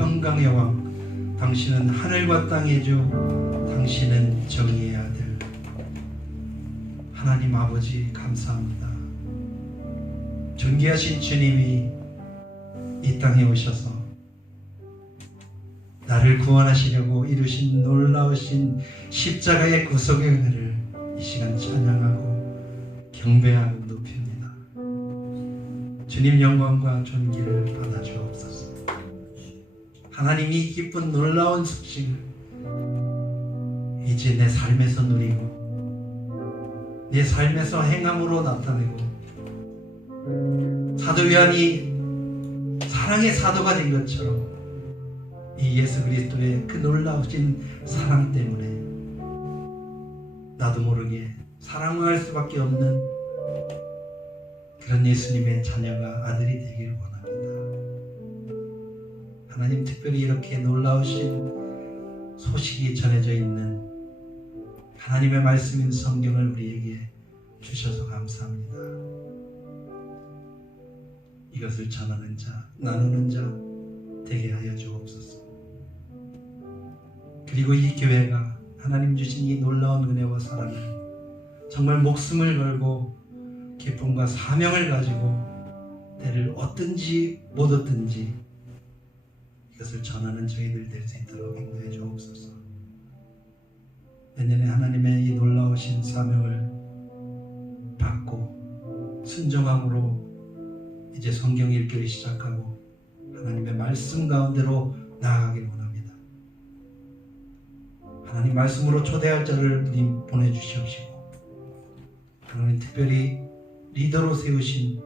평강의 왕, 당신은 하늘과 땅의 주, 당신은 정의의 아들. 하나님 아버지 감사합니다. 존귀하신 주님이 이 땅에 오셔서 나를 구원하시려고 이루신 놀라우신 십자가의 구속의 은혜를 이 시간 찬양하고 경배하고 높입니다. 주님 영광과 존귀를 받아주옵소서. 하나님이 기쁜 놀라운 소식을 이제 내 삶에서 누리고 내 삶에서 행함으로 나타내고 사도 요한이 사랑의 사도가 된 것처럼 이 예수 그리스도의 그 놀라우신 사랑 때문에 나도 모르게 사랑할 수밖에 없는 그런 예수님의 자녀가 아들이 되기를 원합니다. 하나님, 특별히 이렇게 놀라우신 소식이 전해져 있는 하나님의 말씀인 성경을 우리에게 주셔서 감사합니다. 이것을 전하는 자, 나누는 자 되게 하여 주옵소서. 그리고 이 교회가 하나님 주신 이 놀라운 은혜와 사랑을 정말 목숨을 걸고 기쁨과 사명을 가지고 때를 얻든지 못 얻든지 이것을 전하는 저희들 될 수 있도록 인도해 주옵소서. 내년에 하나님의 이 놀라우신 사명을 받고 순종함으로 이제 성경 읽기를 시작하고 하나님의 말씀 가운데로 나아가길 원합니다. 하나님 말씀으로 초대할 자를 주님 보내주시옵시고 하나님 특별히 리더로 세우신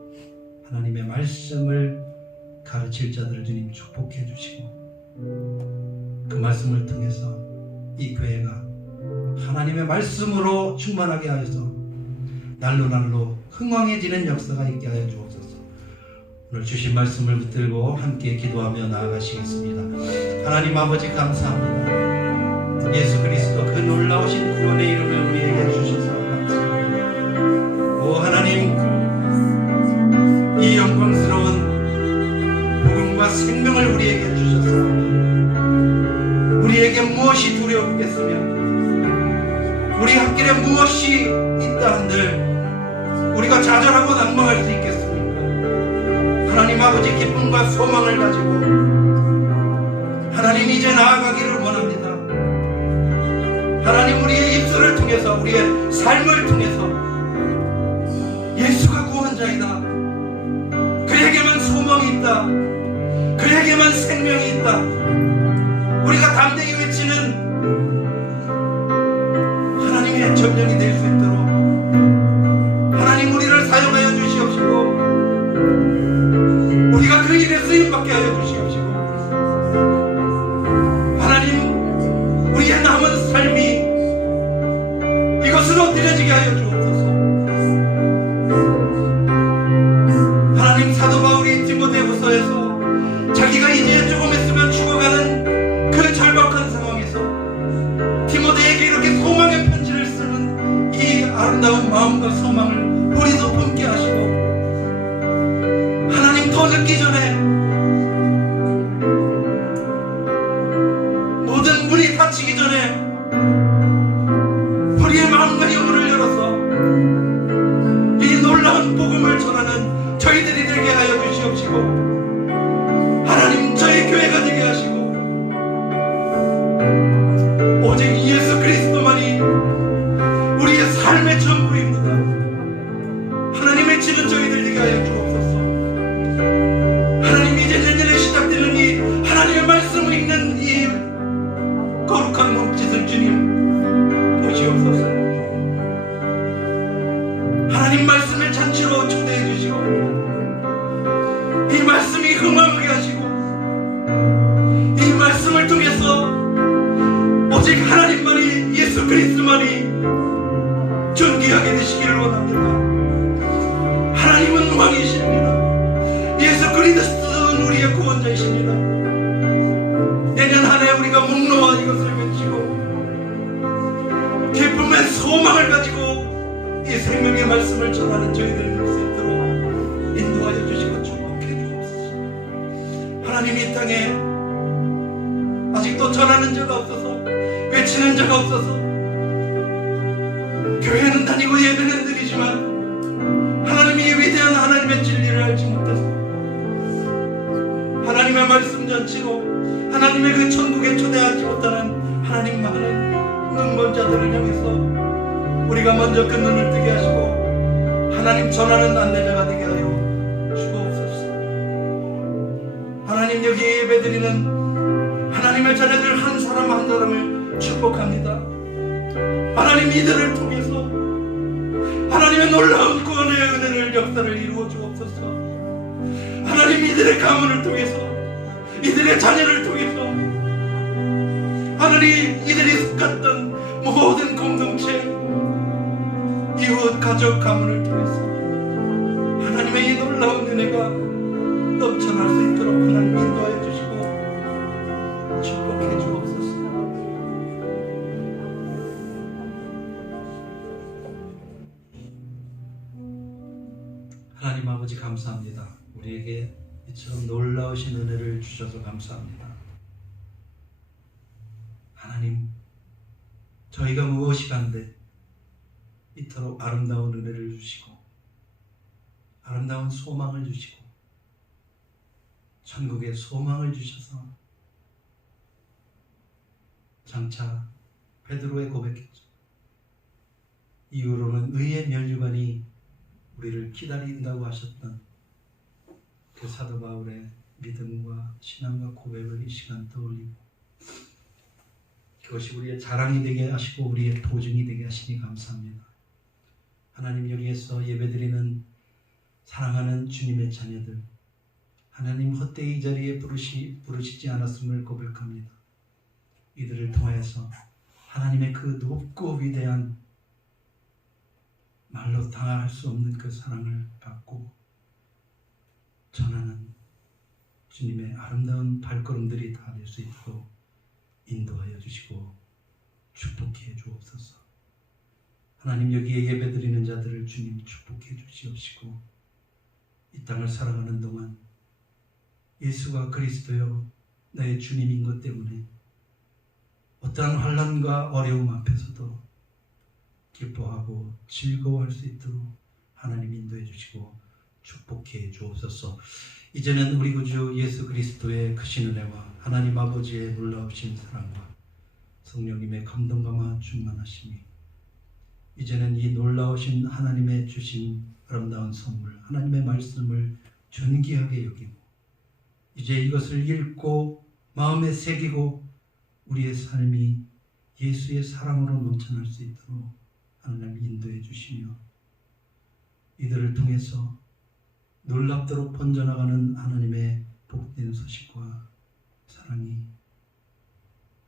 하나님의 말씀을 가르칠 자들을 주님 축복해 주시고 그 말씀을 통해서 이 교회가 하나님의 말씀으로 충만하게 하여서 날로 날로 흥왕해지는 역사가 있게 하여 주옵소서. 오늘 주신 말씀을 붙들고 함께 기도하며 나아가시겠습니다. 하나님 아버지 감사합니다. 예수 그리스도 그 놀라우신 구원의 이름을 우리에게 주셔서 감사합니다. 오 하나님, 이 영광스러운 복음과 생명을 우리에게 주셔서 우리에게 무엇이 두려우겠으며 우리 앞길에 무엇이 있다 한들 우리가 좌절하고 낭망할 수 있겠습니까? 하나님 아버지 기쁨과 소망을 가지고 하나님 이제 나아가기를 원합니다. 하나님 우리의 입술을 통해서 우리의 삶을 통해서 예수가 구원자이다, 그에게만 소망이 있다, 그에게만 생명이 있다, 우리가 담대히 외치는 하나님의 점령이 될 수 있도록 하나님 우리를 사용하여 주시옵시고 우리가 그 일에 쓰임받게 하여 주시옵시고 하나님 우리의 남은 삶이 이것으로 드려지게 하여 주옵소서. 하나님 사도 바울이 디모데후서에서 자기가 이제 조금 있으면 죽어가는 그 절박한 상황에서 디모데에게 이렇게 소망의 편지를 쓰는 이 아름다운 마음과 소망을 우리도 품게 하시고 하나님 더 늦기 전에 모든 문이 닫히기 전에 우리의 마음과 영혼을 열어서 이 놀라운 복음을 전하는 저희들이 되게 하여 주시옵시고 하나님 저희 교회가 되게 하시고 오직 예수 그리스도만이 우리의 삶의 전부입니다. 하나님의 지는 저희들 되게 하여 주옵소서. 하나님 이제 내년에 시작되는 이 하나님의 말씀을 읽는 이 거룩한 몸짓을 주님 보시옵소서. 하나님 말씀을 잔치로 초대해 주시고 이 말씀이 흥황하게 하시고 이 말씀을 통해서 오직 하나님만이 예수 그리스도만이 존귀하게 되시기를 원합니다. 하나님은 왕이십니다. 예수 그리스도는 우리의 구원자이십니다. 내년 한 해 우리가 목놓아 이것을 외치고 기쁨의 소망을 가지고 이 생명의 말씀을 전하는 저희들이 될 수 있도록 인도하여 주시고 축복해 주옵소서. 하나님 이 땅에 전하는 자가 없어서 외치는 자가 없어서 교회는 다니고 예배는 드리지만 하나님이 위대한 하나님의 진리를 알지 못해서 하나님의 말씀 잔치로 하나님의 그 천국에 초대하지 못하는 하나님 많은 눈먼 자들을 향해서 우리가 먼저 그 눈을 뜨게 하시고 하나님 전하는 안내자가 되게 하여 주옵소서. 하나님 여기 예배드리는 하나님의 자녀들 한 사람 한 사람을 축복합니다. 하나님 이들을 통해서 하나님의 놀라운 구원의 은혜를 역사를 이루어 주옵소서. 하나님 이들의 가문을 통해서 이들의 자녀를 통해서 하나님 이들이 속했던 모든 공동체 이웃 가족 가문을 통해서 하나님의 이 놀라운 은혜가 넘쳐날 수 있도록 하나님 인도하여 주시고 축복해 주옵소서. 하나님 아버지 감사합니다. 우리에게 이처럼 놀라우신 은혜를 주셔서 감사합니다. 하나님, 저희가 무엇이 간데 이토록 아름다운 은혜를 주시고 아름다운 소망을 주시고 천국의 소망을 주셔서 장차 베드로의 고백했죠. 이후로는 의의 면류관이 우리를 기다린다고 하셨던 그 사도 바울의 믿음과 신앙과 고백을 이 시간 떠올리고 그것이 우리의 자랑이 되게 하시고 우리의 보증이 되게 하시니 감사합니다. 하나님 여기에서 예배드리는 사랑하는 주님의 자녀들 하나님 헛되이 이 자리에 부르시지 않았음을 고백합니다. 이들을 통해서 하나님의 그 높고 위대한 말로 당할 수 없는 그 사랑을 받고 전하는 주님의 아름다운 발걸음들이 다 될 수 있도록 인도하여 주시고 축복해 주옵소서. 하나님 여기에 예배드리는 자들을 주님 축복해 주시옵시고 이 땅을 살아가는 동안 예수가 그리스도여 나의 주님인 것 때문에 어떠한 환난과 어려움 앞에서도 기뻐하고 즐거워할 수 있도록 하나님 인도해 주시고 축복해 주옵소서. 이제는 우리 구주 예수 그리스도의 크신 은혜와 하나님 아버지의 놀라우신 사랑과 성령님의 감동감화 충만하심이 이제는 이 놀라우신 하나님의 주신 아름다운 선물 하나님의 말씀을 존귀하게 여기고 이제 이것을 읽고 마음에 새기고 우리의 삶이 예수의 사랑으로 넘쳐날 수 있도록 하나님 인도해 주시며 이들을 통해서 놀랍도록 번져나가는 하나님의 복된 소식과 사랑이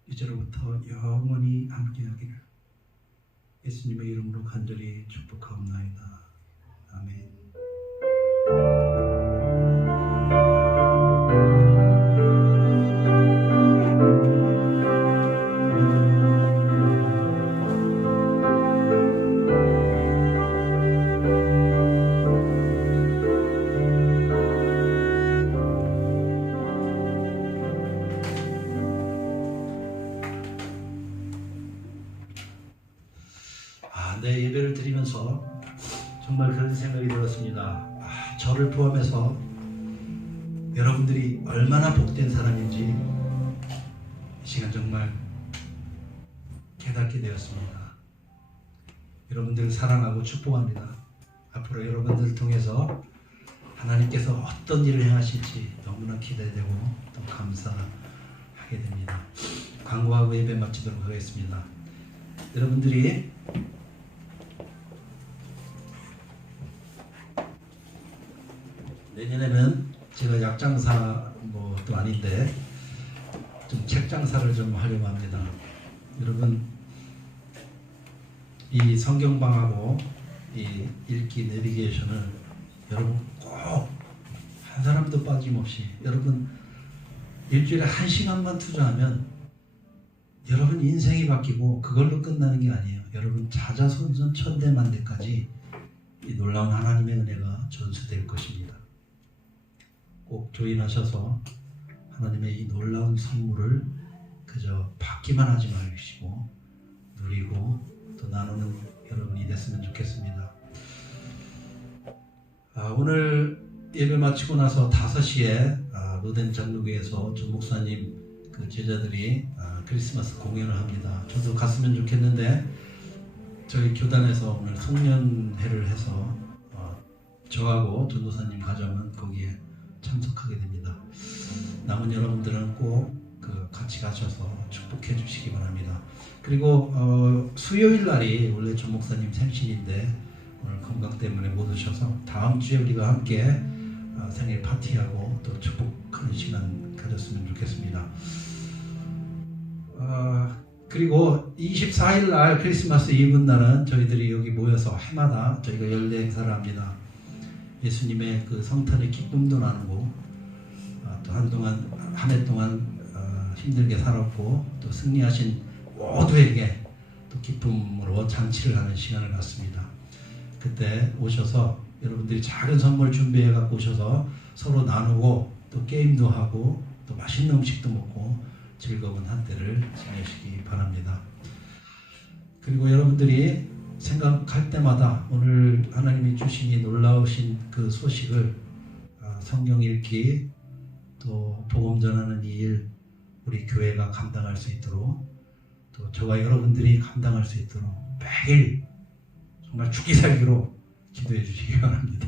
이제로부터 영원히 함께하기를 예수님의 이름으로 간절히 축복하옵나이다. 아멘. 네, 예배를 드리면서 정말 그런 생각이 들었습니다. 저를 포함해서 여러분들이 얼마나 복된 사람인지 이 시간 정말 깨닫게 되었습니다. 여러분들 사랑하고 축복합니다. 앞으로 여러분들을 통해서 하나님께서 어떤 일을 행하실지 너무나 기대되고 또 감사하게 됩니다. 광고하고 예배 마치도록 하겠습니다. 여러분들이 내년에는 제가 약장사 또 아닌데 좀 책장사를 좀 하려고 합니다. 여러분 이 성경방하고 이 읽기 내비게이션을 여러분 꼭 한 사람도 빠짐없이 여러분 일주일에 1시간만 투자하면 여러분 인생이 바뀌고 그걸로 끝나는 게 아니에요. 여러분 자자손손 천대만대까지 이 놀라운 하나님의 은혜가 전수될 것입니다. 꼭 조인하셔서 하나님의 이 놀라운 선물을 그저 받기만 하지 마시고 누리고 또 나누는 여러분이 됐으면 좋겠습니다. 오늘 예배 마치고 나서 5시에 로덴 장로교에서 전 목사님 그 제자들이 크리스마스 공연을 합니다. 저도 갔으면 좋겠는데 저희 교단에서 오늘 송년회를 해서 저하고 전도사님 가정은 거기에 참석하게 됩니다. 남은 여러분들은 꼭 같이 가셔서 축복해 주시기 바랍니다. 그리고 수요일 날이 원래 전 목사님 생신인데 오늘 건강 때문에 못 오셔서 다음 주에 우리가 함께 생일 파티하고 또 축복하는 시간 가졌으면 좋겠습니다. 그리고 24일 날 크리스마스 이브 날은 저희들이 여기 모여서 해마다 저희가 연례 행사를 합니다. 예수님의 그 성탄의 기쁨도 나누고 또 한동안 한 해 동안 힘들게 살았고 또 승리하신 모두에게 또 기쁨으로 잔치를 하는 시간을 갖습니다. 그때 오셔서 여러분들이 작은 선물 준비해 갖고 오셔서 서로 나누고 또 게임도 하고 또 맛있는 음식도 먹고 즐거운 한때를 지내시기 바랍니다. 그리고 여러분들이 생각할 때마다 오늘 하나님이 주신 이 놀라우신 그 소식을 성경 읽기 또 복음 전하는 이 일 우리 교회가 감당할 수 있도록 또 저와 여러분들이 감당할 수 있도록 매일 정말 죽기 살기로 기도해 주시기 바랍니다.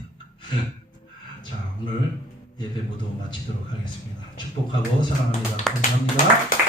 자, 오늘 예배 모두 마치도록 하겠습니다. 축복하고 사랑합니다. 감사합니다.